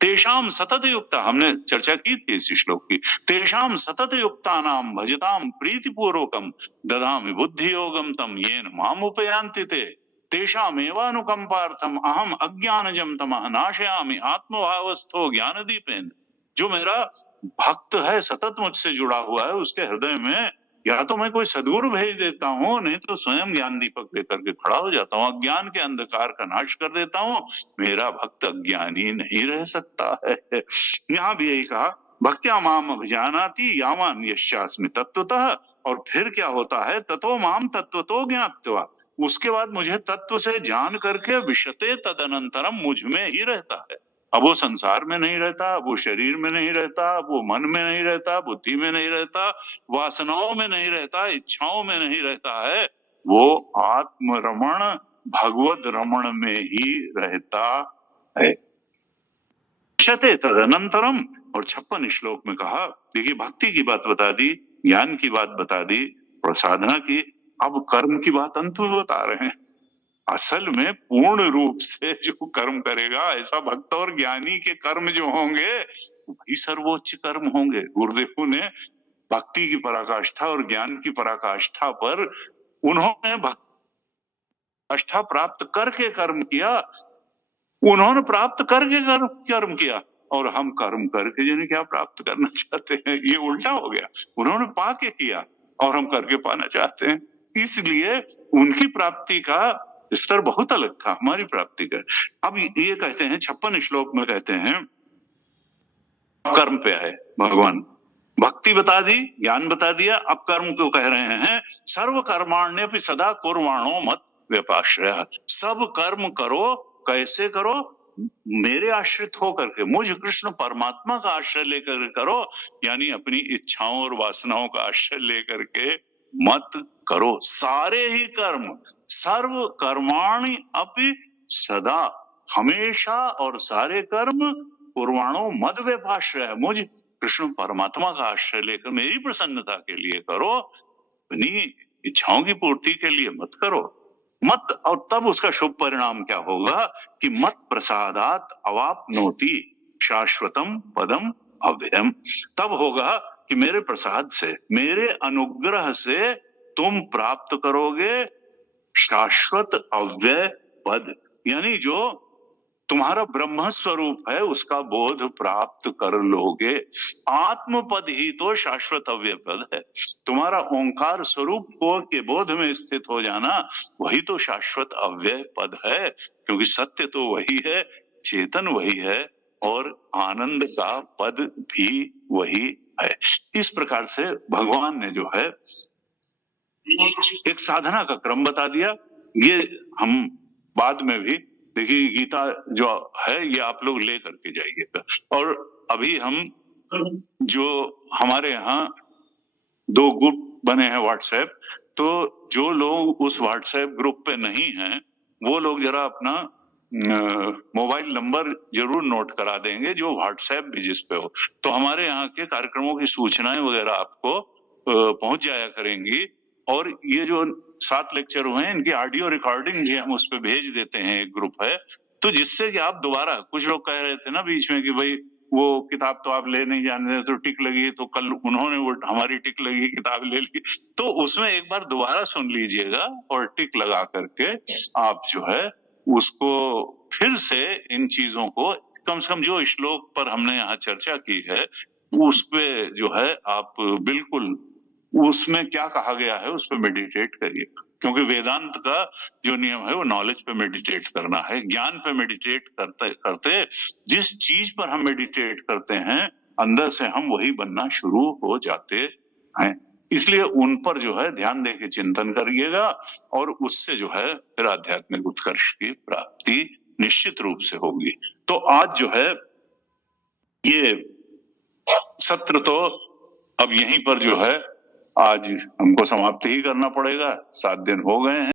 तेषाम सतत युक्ता, हमने चर्चा की थी इस श्लोक की, तेषाम सतत युक्ता नाम भजताम प्रीतिपूर्वकम ददामि बुद्धि योगम तम येन माम उपयान्ति ते तेषाम एवानुकंपार्थम अहम अज्ञानजम तमः नाशयामि आत्मभावस्थो ज्ञानदीपेन। जो मेरा भक्त है, सतत मुझसे जुड़ा हुआ है, उसके हृदय में या तो मैं कोई सदगुरु भेज देता हूँ, नहीं तो स्वयं ज्ञान दीपक लेकर के खड़ा हो जाता हूँ, अज्ञान के अंधकार का नाश कर देता हूँ। मेरा भक्त अज्ञानी नहीं रह सकता है। यहाँ भी यही कहा, भक्त्या माम अभिजानाति यावान यस्यास्मि तत्वतः। और फिर क्या होता है, ततो माम तत्वतो ज्ञात्वा, उसके बाद मुझे तत्व से जान करके विशते तदनंतरम मुझ में ही रहता है। अब वो संसार में नहीं रहता, वो शरीर में नहीं रहता, वो मन में नहीं रहता, बुद्धि में नहीं रहता, वासनाओं में नहीं रहता, इच्छाओं में नहीं रहता है, वो आत्म रमण भगवत रमण में ही रहता है। विशते तदनंतरम। और 56 श्लोक में कहा, देखिए भक्ति की बात बता दी, ज्ञान की बात बता दी और साधना की, अब कर्म की बात अंत में बता रहे हैं। असल में पूर्ण रूप से जो कर्म करेगा, ऐसा भक्त और ज्ञानी के कर्म जो होंगे वही सर्वोच्च कर्म होंगे। गुरुदेव ने भक्ति की पराकाष्ठा और ज्ञान की पराकाष्ठा पर उन्होंने पराकाष्ठा प्राप्त करके कर्म किया, उन्होंने प्राप्त करके कर्म किया, और हम कर्म करके यानी क्या प्राप्त करना चाहते हैं, ये उल्टा हो गया। उन्होंने पाके किया और हम करके पाना चाहते हैं। इसलिए उनकी प्राप्ति का स्तर बहुत अलग था, हमारी प्राप्ति का। अब ये कहते हैं 56 श्लोक में कहते हैं, कर्म पे आए भगवान, भक्ति बता दी, ज्ञान बता दिया, अब कर्म को कह रहे हैं, सर्व कर्माण्य भी सदा कुर्वाणो मत व्यपाश्रय। सब कर्म करो, कैसे करो, मेरे आश्रित होकर के, मुझ कृष्ण परमात्मा का आश्रय लेकर करो, यानी अपनी इच्छाओं और वासनाओं का आश्रय लेकर के मत करो। सारे ही कर्म, सर्व कर्माणि अपि सदा, हमेशा और सारे कर्म, कुर्वाणो मद व्यपाश्रय, मुझ कृष्ण परमात्मा का आश्रय लेकर मेरी प्रसन्नता के लिए करो, अपनी इच्छाओं की पूर्ति के लिए मत करो। मत, और तब उसका शुभ परिणाम क्या होगा कि मत प्रसादात अवाप्नोति शाश्वतम पदम अव्ययम। तब होगा कि मेरे प्रसाद से, मेरे अनुग्रह से तुम प्राप्त करोगे शाश्वत अव्यय पद, यानी जो तुम्हारा ब्रह्म स्वरूप है उसका बोध प्राप्त कर लोगे। आत्म पद ही तो शाश्वत अव्यय पद है। तुम्हारा ओंकार स्वरूप को के बोध में स्थित हो जाना, वही तो शाश्वत अव्यय पद है, क्योंकि सत्य तो वही है, चेतन वही है, और आनंद का पद भी वही है। इस प्रकार से भगवान ने जो है एक साधना का क्रम बता दिया। ये हम बाद में भी देखिए, गीता जो है ये आप लोग ले करके जाइएगा। और अभी हम जो हमारे यहाँ 2 ग्रुप बने हैं व्हाट्सएप, तो जो लोग उस व्हाट्सएप ग्रुप पे नहीं हैं वो लोग जरा अपना मोबाइल नंबर जरूर नोट करा देंगे, जो व्हाट्सएप भी जिस पे हो, तो हमारे यहाँ के कार्यक्रमों की सूचनाएं वगैरह आपको पहुंच जाया करेंगी। और ये जो 7 लेक्चर हुए हैं, इनकी ऑडियो रिकॉर्डिंग भी हम उस पर भेज देते हैं, एक ग्रुप है, तो जिससे कि आप दोबारा, कुछ लोग कह रहे थे ना बीच में कि भाई वो किताब तो आप ले नहीं जाने, तो टिक लगी, तो कल उन्होंने वो हमारी टिक लगी किताब ले ली, तो उसमें एक बार दोबारा सुन लीजिएगा और टिक लगा करके आप जो है उसको फिर से इन चीजों को, कम से कम जो श्लोक पर हमने यहाँ चर्चा की है उस पे जो है आप बिल्कुल उसमें क्या कहा गया है उस पर मेडिटेट करिए, क्योंकि वेदांत का जो नियम है वो नॉलेज पे मेडिटेट करना है, ज्ञान पे मेडिटेट करते करते जिस चीज पर हम मेडिटेट करते हैं अंदर से हम वही बनना शुरू हो जाते हैं। इसलिए उन पर जो है ध्यान देके चिंतन करिएगा और उससे जो है फिर आध्यात्मिक उत्कर्ष की प्राप्ति निश्चित रूप से होगी। तो आज जो है ये सत्र तो अब यहीं पर जो है आज हमको समाप्त ही करना पड़ेगा। 7 दिन हो गए हैं।